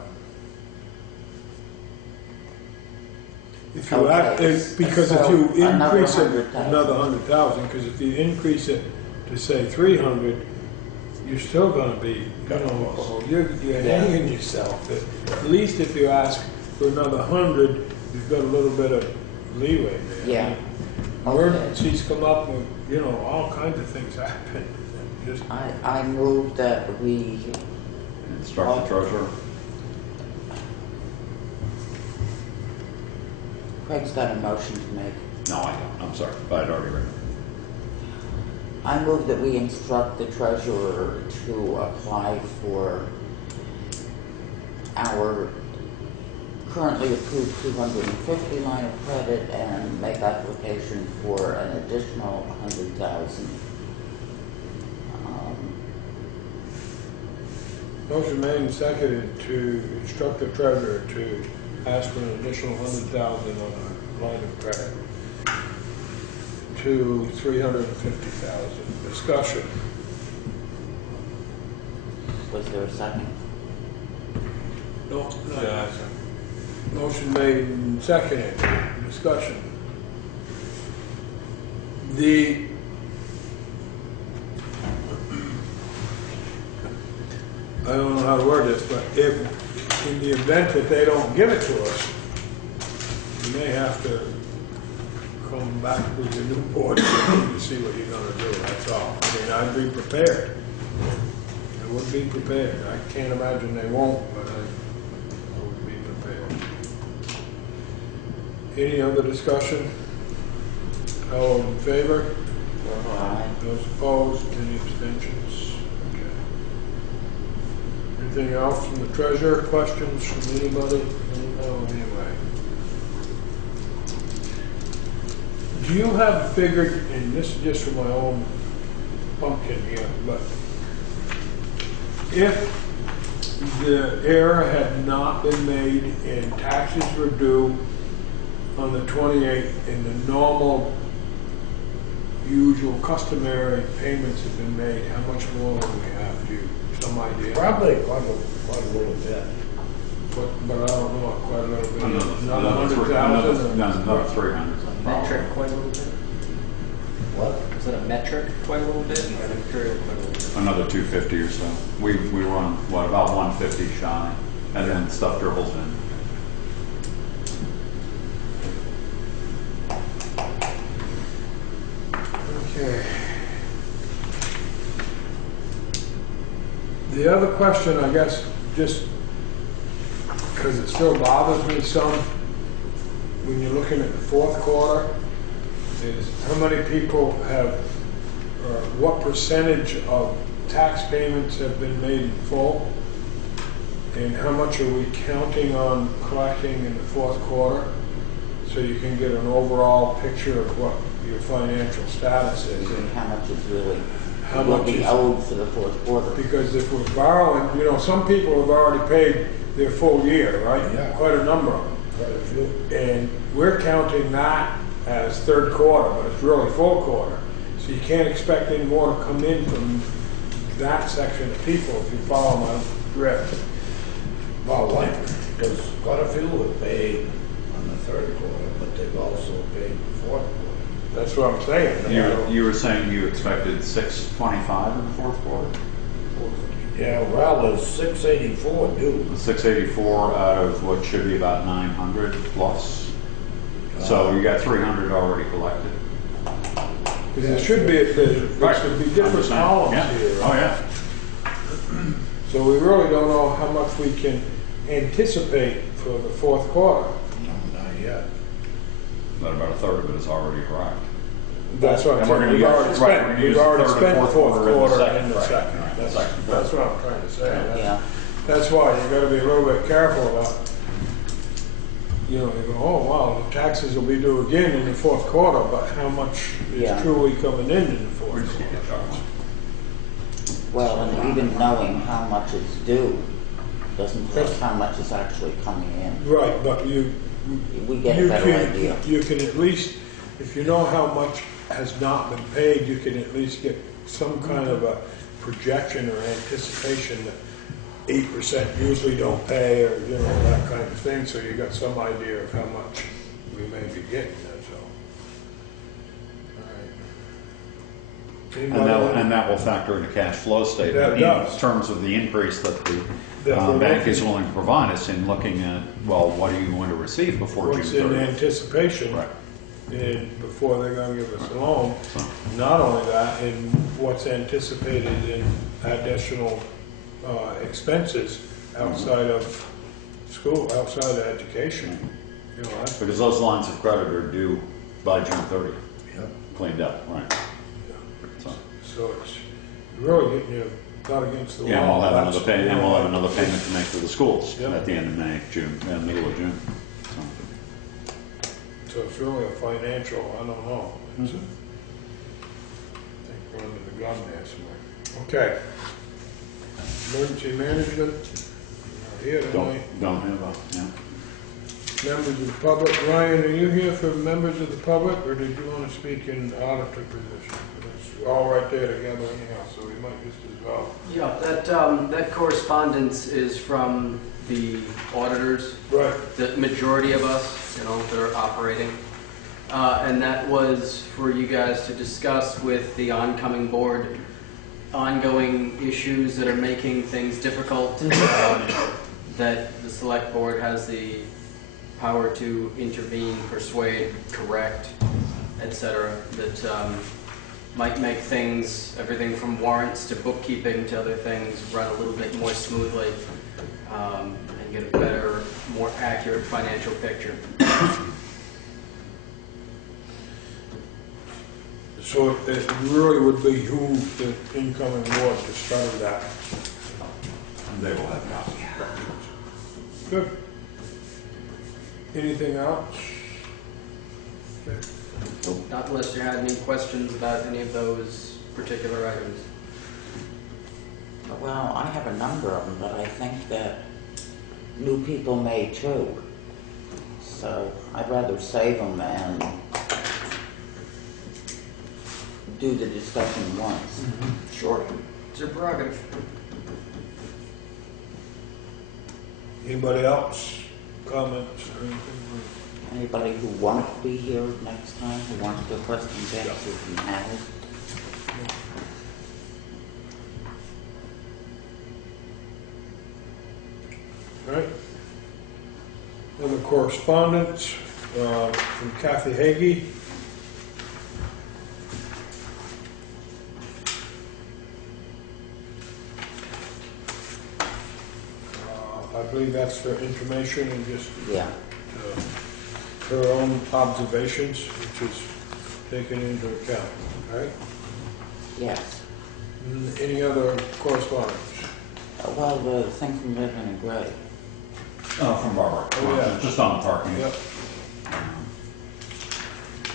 If you Okay, ask, because if so you another increase it 100,000. another 100,000, because if you increase it to say 300, you're still gonna be, you're hanging yourself. At least if you ask for another 100, you've got a little bit of leeway there. Yeah. Okay. Emergencies come up with, all kinds of things happen. Just, I move that we, instruct the treasurer. Craig's got a motion to make. No, I don't, I'm sorry, I'd already written it. I move that we instruct the treasurer to apply for our currently approved 250 line of credit and make application for an additional 100,000. motion made and seconded to instruct the treasurer to ask for an additional 100,000 on our line of credit to 350,000. Discussion. Was there a second? No, motion made and seconded. Discussion. I don't know how to word this, but if, in the event that they don't give it to us, you may have to come back with your new board to see what you're gonna do, that's all. I mean, I'd be prepared. I would be prepared. I can't imagine they won't, but I would be prepared. Any other discussion? All in favor? Aye. Those opposed? Any abstentions? Okay. Anything else from the treasurer? Questions from anybody? No, anyway. Do you have figured, and this is just for my own pumpkin here, but if the error had not been made and taxes were due on the 28th and the normal, usual, customary payments have been made, how much more would we have? Do you, some idea? probably quite a little bit. But I don't know, quite a little bit. Another Another 100,000? another 300. Metric quite a little bit? What? Is that a metric quite a little bit? Or an imperial quite a little bit? Another 250 or so. We run, what, about 150 shy, and then stuff dribbles in. Okay. The other question, I guess, just because it still bothers me some, when you're looking at the fourth quarter, is how many people have, or what percentage of tax payments have been made in full? And how much are we counting on collecting in the fourth quarter? So you can get an overall picture of what your financial status is. And how much is really, How will much be is- owed for the fourth quarter? Because if we're borrowing, some people have already paid their full year, right? Yeah. Quite a number of them. Quite a few. And we're counting that as third quarter, but it's really full quarter. So you can't expect any more to come in from that section of people if you follow my drift. Well, like, because quite a few have paid on the third quarter, but they've also paid the fourth quarter. That's what I'm saying. You were saying you expected 625 in the fourth quarter? Yeah, well, there's 684 due. 684 out of what should be about 900 plus. So you got 300 already collected. Because it should be, there should be different columns Yeah. here. Oh, yeah. So we really don't know how much we can anticipate for the fourth quarter. No, not yet. But about a third of it is already arrived. That's what I'm And we're saying. gonna We've use- already right, we're spent, gonna we've use the already third and spent fourth fourth quarter in the quarter second, in the right, second. right, That's second. that's what I'm trying to say. Yeah. That's why you gotta be a little bit careful about, you know, you go, oh, wow, the taxes will be due again in the fourth quarter, but how much Yeah. is truly coming in the fourth quarter? Well, and even knowing how much is due doesn't tell us how much is actually coming in. Right, but We get a you better can, idea. you can at least, if you know how much has not been paid, you can at least get some kind of a projection or anticipation that 8% usually don't pay, or, you know, that kind of thing, so you got some idea of how much we may be getting, that's all. All right. And that will factor into cash flow statement That in does. terms of the increase that the That we're bank making. is willing to provide us in looking at, well, what are you going to receive before June What's in 30th? anticipation, Right. and before they're gonna give us a loan. So, Not only that, and what's anticipated in additional expenses outside of school, outside of education. You know, that's, because those lines of credit are due by June 30th, Yep. cleaned up, right? So, so it's really getting you not against the wall. yeah, and we'll have another That's, payment, you and know, we'll have another payment to make to the schools Yep. at the end of May, June, middle of June. So, So it's really a financial, I don't know. It's a- I think we're under the gun there somewhere. Okay. Emergency management, not here tonight. don't have a, yeah. Members of the public, Ryan, are you here for members of the public, or did you want to speak in auditor position? It's all right there together anyhow, so we might just as well. Yeah, that correspondence is from the auditors, Right. the majority of us, you know, that are operating. And that was for you guys to discuss with the oncoming board, ongoing issues that are making things difficult, that the select board has the power to intervene, persuade, correct, etc., that might make things, everything from warrants to bookkeeping to other things, run a little bit more smoothly, and get a better, more accurate financial picture. So it really would behoove the incoming board to study that. They will have a copy. Good. Anything else? Not unless you had any questions about any of those particular items. Well, I have a number of them, but I think that new people may too. So I'd rather save them and do the discussion once. Sure. It's your prerogative. Anybody else? Comments or anything? Anybody who won't be here next time, who wants their questions answered now? Right. Other correspondence from Kathy Hagee. I believe that's for information and just Yeah. her own observations, which is taken into account, right? Yes. Any other correspondence? Well, the thing from Living and Gray. From Barbara. Oh, yeah. Just on parking. Yep.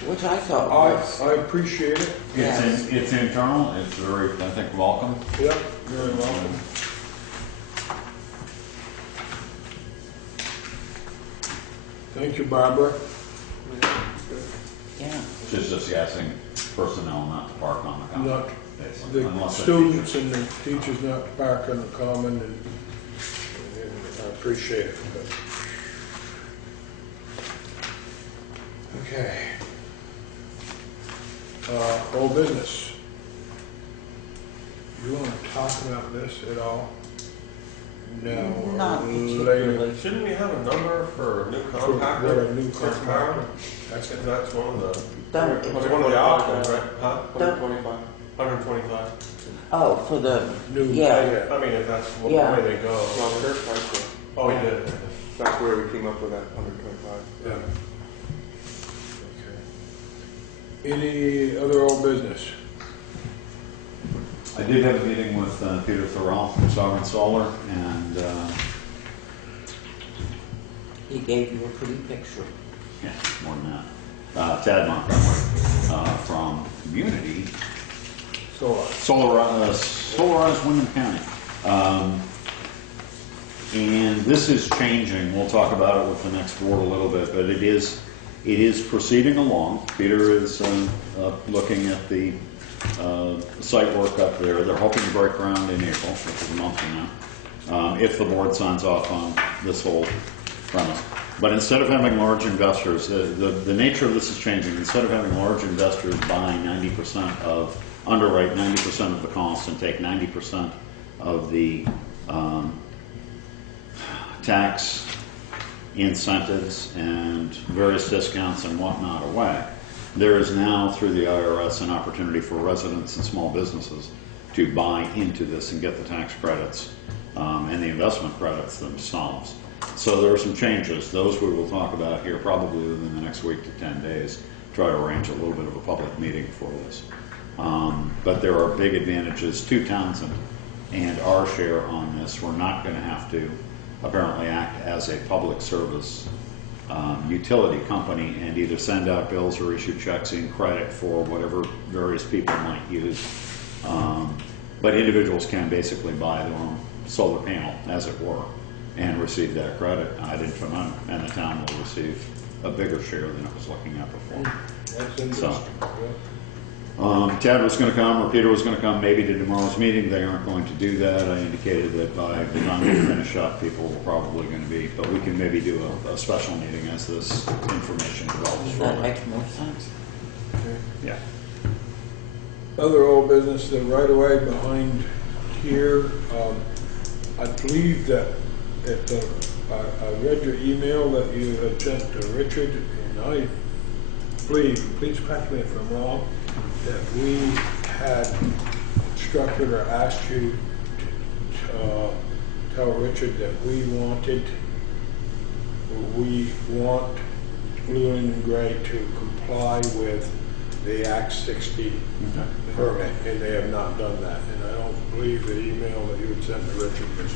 Which I thought was, I appreciate it. It's internal, it's very, I think, welcome. Yep, very welcome. Thank you, Barbara. Yeah. Just asking personnel not to park on the common. Not basically, the unless they're students teachers. and the teachers not to park on the common, and I appreciate it. But. Okay. Old business. You want to talk about this at all? No. Not Later. particularly. Shouldn't we have a number for a new For compactor? a new For tomorrow? contractor. That's That's one of the, Don't- it's one of the options, right? Huh? 125. 125. Oh, for the, new. yeah. I mean, if that's the Yeah. way they go. Well, the first price. Oh, we did. That's where we came up with that 125. Yeah. Okay. Any other old business? I did have a meeting with Peter Thorell from Sovereign Solar, and He gave you a pretty picture. yeah, more than that. Tad Montgomery from Community Solarize Wyndham County. And this is changing. We'll talk about it with the next board a little bit, but it is proceeding along. Peter is looking at the site work up there. They're hoping to break ground in April, which is a month from now, if the board signs off on this whole premise. But instead of having large investors, the nature of this is changing. Instead of having large investors buy 90% underwrite 90% of the costs and take 90% of the tax incentives and various discounts and whatnot away, there is now, through the IRS, an opportunity for residents and small businesses to buy into this and get the tax credits and the investment credits themselves. So there are some changes. Those we will talk about here probably within the next week to 10 days. Try to arrange a little bit of a public meeting for this. But there are big advantages to Townshend and our share on this. We're not going to have to apparently act as a public service utility company and either send out bills or issue checks in credit for whatever various people might use. But individuals can basically buy their own solar panel, as it were, and receive that credit ad infinitum, and the town will receive a bigger share than it was looking at before. That's interesting. Tad was going to come, or Peter was going to come maybe to tomorrow's meeting. They aren't going to do that. I indicated that by the time we finish up, people were probably going to be, but we can maybe do a special meeting as this information develops That further. makes more sense. Yeah. Other old business, the right away behind here, I believe that I read your email that you had sent to Richard, and I believe, please correct me if I'm wrong, that we had instructed or asked you to tell Richard that we want Leland and Gray to comply with the Act 60 permit, and they have not done that. And I don't believe the email that you had sent to Richard was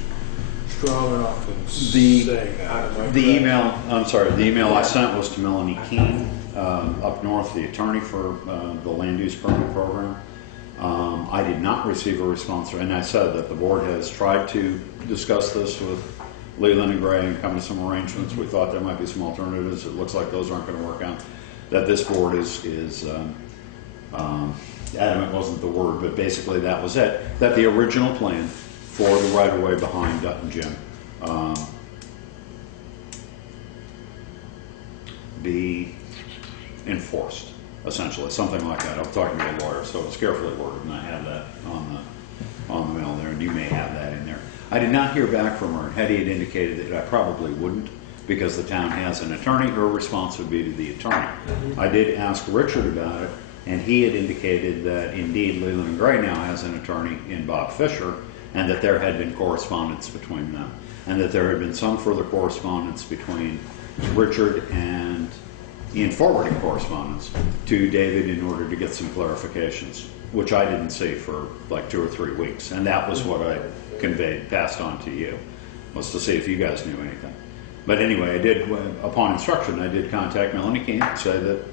strong enough in saying that. The email I sent was to Melanie Keene, up north, the attorney for the land use permit program. I did not receive a response, and I said that the board has tried to discuss this with Leland and Gray and come to some arrangements. We thought there might be some alternatives. It looks like those aren't going to work out. That this board is adamant wasn't the word, but basically that was it. That the original plan for the right-of-way behind Dutton Gym be enforced, essentially, something like that. I'm talking to a lawyer, so it's carefully worded, and I have that on the mail there, and you may have that in there. I did not hear back from her, and Hetty had indicated that I probably wouldn't, because the town has an attorney. Her response would be to the attorney. I did ask Richard about it, and he had indicated that indeed Leland and Gray now has an attorney in Bob Fisher, and that there had been correspondence between them, and that there had been some further correspondence between Richard and in forwarding correspondence to David in order to get some clarifications, which I didn't see for like 2 or 3 weeks, and that was what I passed on to you, was to see if you guys knew anything. But anyway, I did, upon instruction, I did contact Melanie Keene and say that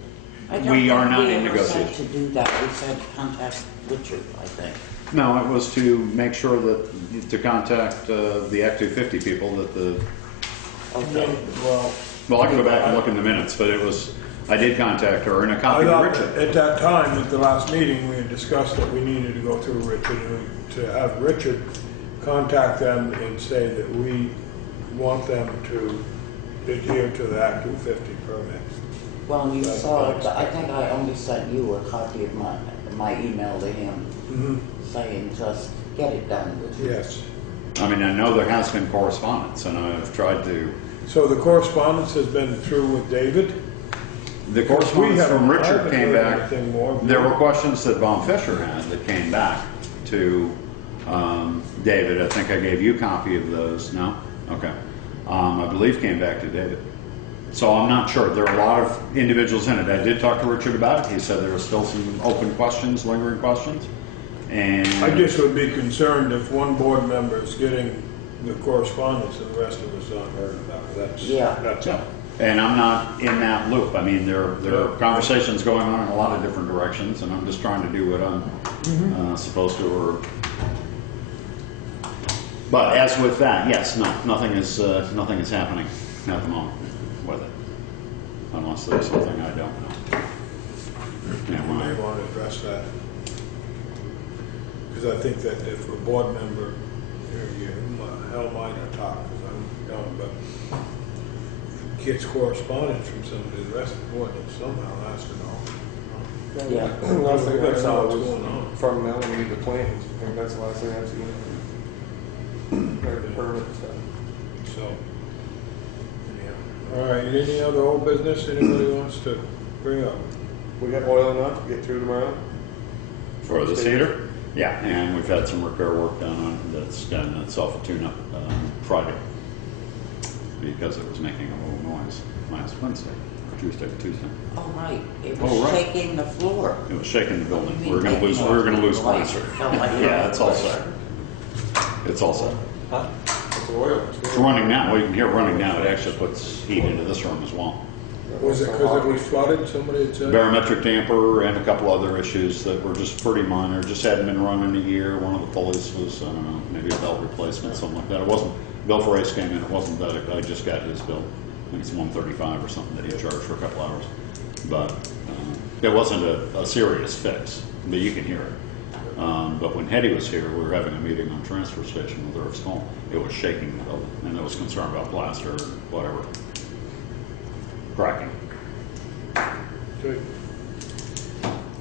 we are not in negotiations. To do that, we said contact Richard, I think. No, it was to make sure that, to contact the Act 250 people that the, Okay. Well, Well, I can go back and look in the minutes, but I did contact her and a copy I of thought Richard. at that time, at the last meeting, we had discussed that we needed to go through Richard, and to have Richard contact them and say that we want them to adhere to the Act 250 permit. Well, you That's saw, fine. I think I only sent you a copy of my email to him saying just get it done, Richard. Yes. I mean, I know there has been correspondence, and I've tried to. So the correspondence has been through with David? The correspondence from I Richard haven't came heard back. anything more. There were questions that Von Fisher had that came back to David. I think I gave you a copy of those. No? Okay. I believe came back to David. So I'm not sure. There are a lot of individuals in it. I did talk to Richard about it. He said there were still some open questions, lingering questions. And I just would be concerned if one board member is getting the correspondence and the rest of us aren't heard about it. That's all. And I'm not in that loop. I mean, there are conversations going on in a lot of different directions, and I'm just trying to do what I'm supposed to. But as with that, yes, nothing is happening at the moment with it, unless there's something I don't know. You may want to address that. Because I think that if a board member, hell might not talk, because I'm young, but gets correspondence from somebody, the rest of the board somehow has to know. Yeah. Last thing I saw What's was going on? from Melanie, the plans. I think that's the last thing I've seen. Or the permit stuff. So, anyhow. All right, any other old business anybody wants to bring up? We got oil enough to get through tomorrow? For the cedar? Yeah, and we've had some repair work done on it that's done itself a tune-up Friday because it was making a little noise last Wednesday, Tuesday. Oh, right. It Oh, was right. shaking the floor. It was shaking the building. You We were mean going to making lose noise? plaster. Felt like Yeah, it it's all was. set. It's all set. Huh? It's oil. It's running now. Well, you can hear it running now. It actually puts heat into this room as well. Was it because it was flooded, somebody had said? Barometric damper and a couple other issues that were just pretty minor. Just hadn't been run in a year. One of the pulleys was, I don't know, maybe a belt replacement, something like that. It wasn't, Bill Ferrace came in, it wasn't that, I just got his bill. I think it's $135 or something that he charged for a couple hours. But it wasn't a serious fix, but you can hear it. But when Hetty was here, we were having a meeting on transfer station with Earth's Home. It was shaking the building, and there was concern about plaster and whatever. Cracking. Good.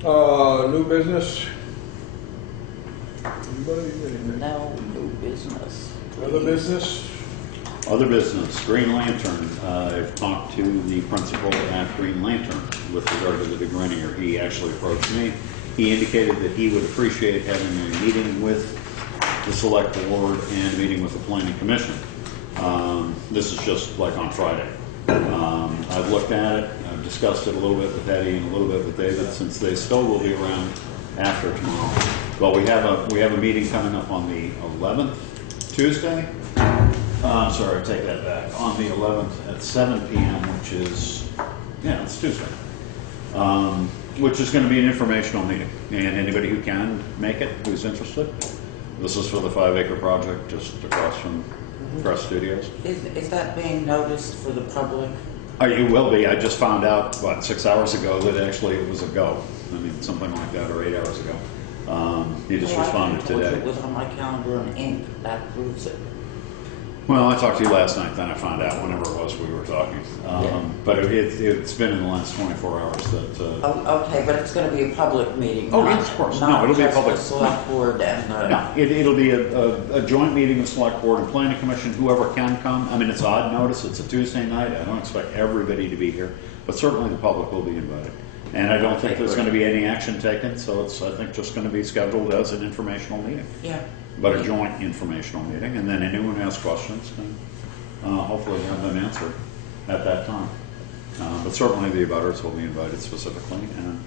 New business? Anybody, anything? No new business. Other business? Other business, Green Lantern. I've talked to the principal at Green Lantern with regard to the degraininger. He actually approached me. He indicated that he would appreciate having a meeting with the select board and a meeting with the planning commission. This is just like on Friday. I've looked at it, I've discussed it a little bit with Eddie and a little bit with David, since they still will be around after tomorrow. Well, we have a meeting coming up on the 11th, Tuesday. I'm sorry, I take that back. On the 11th at 7 p.m., which is, yeah, it's Tuesday. Which is going to be an informational meeting, and anybody who can make it, who's interested. This is for the 5-acre project just across from Press Studios. Is that being noticed for the public? It will be. I just found out, 6 hours ago that actually it was a go. I mean, something like that, or 8 hours ago. He just responded I told you today. it was on my calendar in ink. That proves it. Well, I talked to you last night, then I found out whenever it was we were talking. But it's been in the last 24 hours that... Oh, okay, but it's going to be a public meeting. Oh, not- yes, of course. No, not it'll be a just public- the select board and No, it'll be a joint meeting of select board and planning commission, whoever can come. I mean, it's odd notice, it's a Tuesday night, I don't expect everybody to be here, but certainly the public will be invited. And I don't think there's going to be any action taken, so it's, I think, just going to be scheduled as an informational meeting. Yeah. But a joint informational meeting, and then anyone who has questions can hopefully have them answered at that time. But certainly the abutters will be invited specifically, and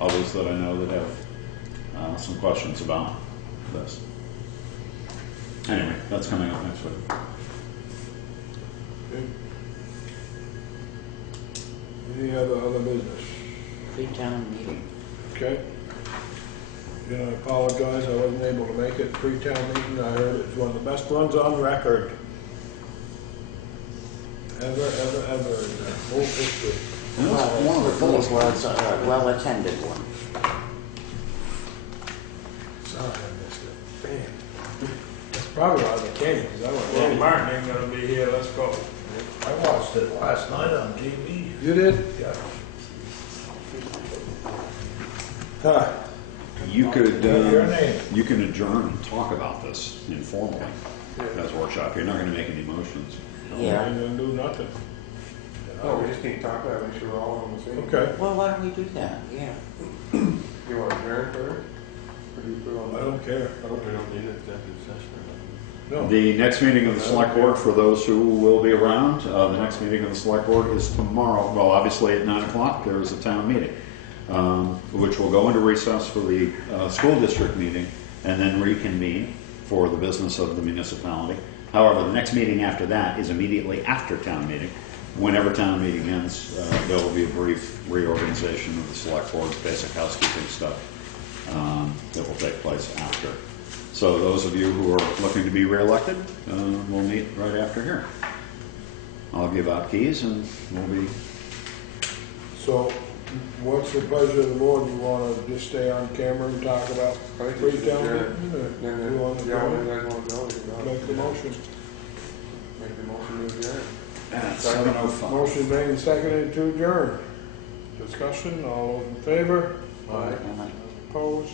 others that I know that have some questions about this. Anyway, that's coming up next week. Okay. Any other business? Pre-town meeting. Okay. Again, I apologize, I wasn't able to make it. Pre-town meeting, I heard it's one of the best ones on record. ever in the whole history. Well, one of was a well-attended one. Sorry, I missed it. Man. That's probably why they came, because I went, Danny Martin ain't gonna be here, let's go. I watched it last night on TV. You did? Yeah. Huh. You could, Your name. you can adjourn and talk about this informally as a workshop. You're not gonna make any motions. Yeah. Ain't gonna do nothing. No, we just need to talk about it, make sure we're all on the same. Okay. Well, why don't we do that? Yeah. You want to adjourn first? Or do you put on? I don't care. I don't need an executive session. No. The next meeting of the select board, for those who will be around, the next meeting of the select board is tomorrow. Well, obviously at 9 o'clock, there is a town meeting, which will go into recess for the school district meeting and then reconvene for the business of the municipality. However, the next meeting after that is immediately after town meeting. Whenever town meeting ends, there will be a brief reorganization of the select board's basic housekeeping stuff that will take place after. So those of you who are looking to be reelected, will meet right after here. I'll give out keys and we'll be, So, what's the pleasure of the board? You wanna just stay on camera and talk about I think we should Freetown? adjourn. You wanna Yeah, go? you guys want to go? You can go. Make the motion. Make the motion to adjourn. at 7:05. Motion made and seconded to adjourn. Discussion, all those in favor? Aye. And I- Opposed?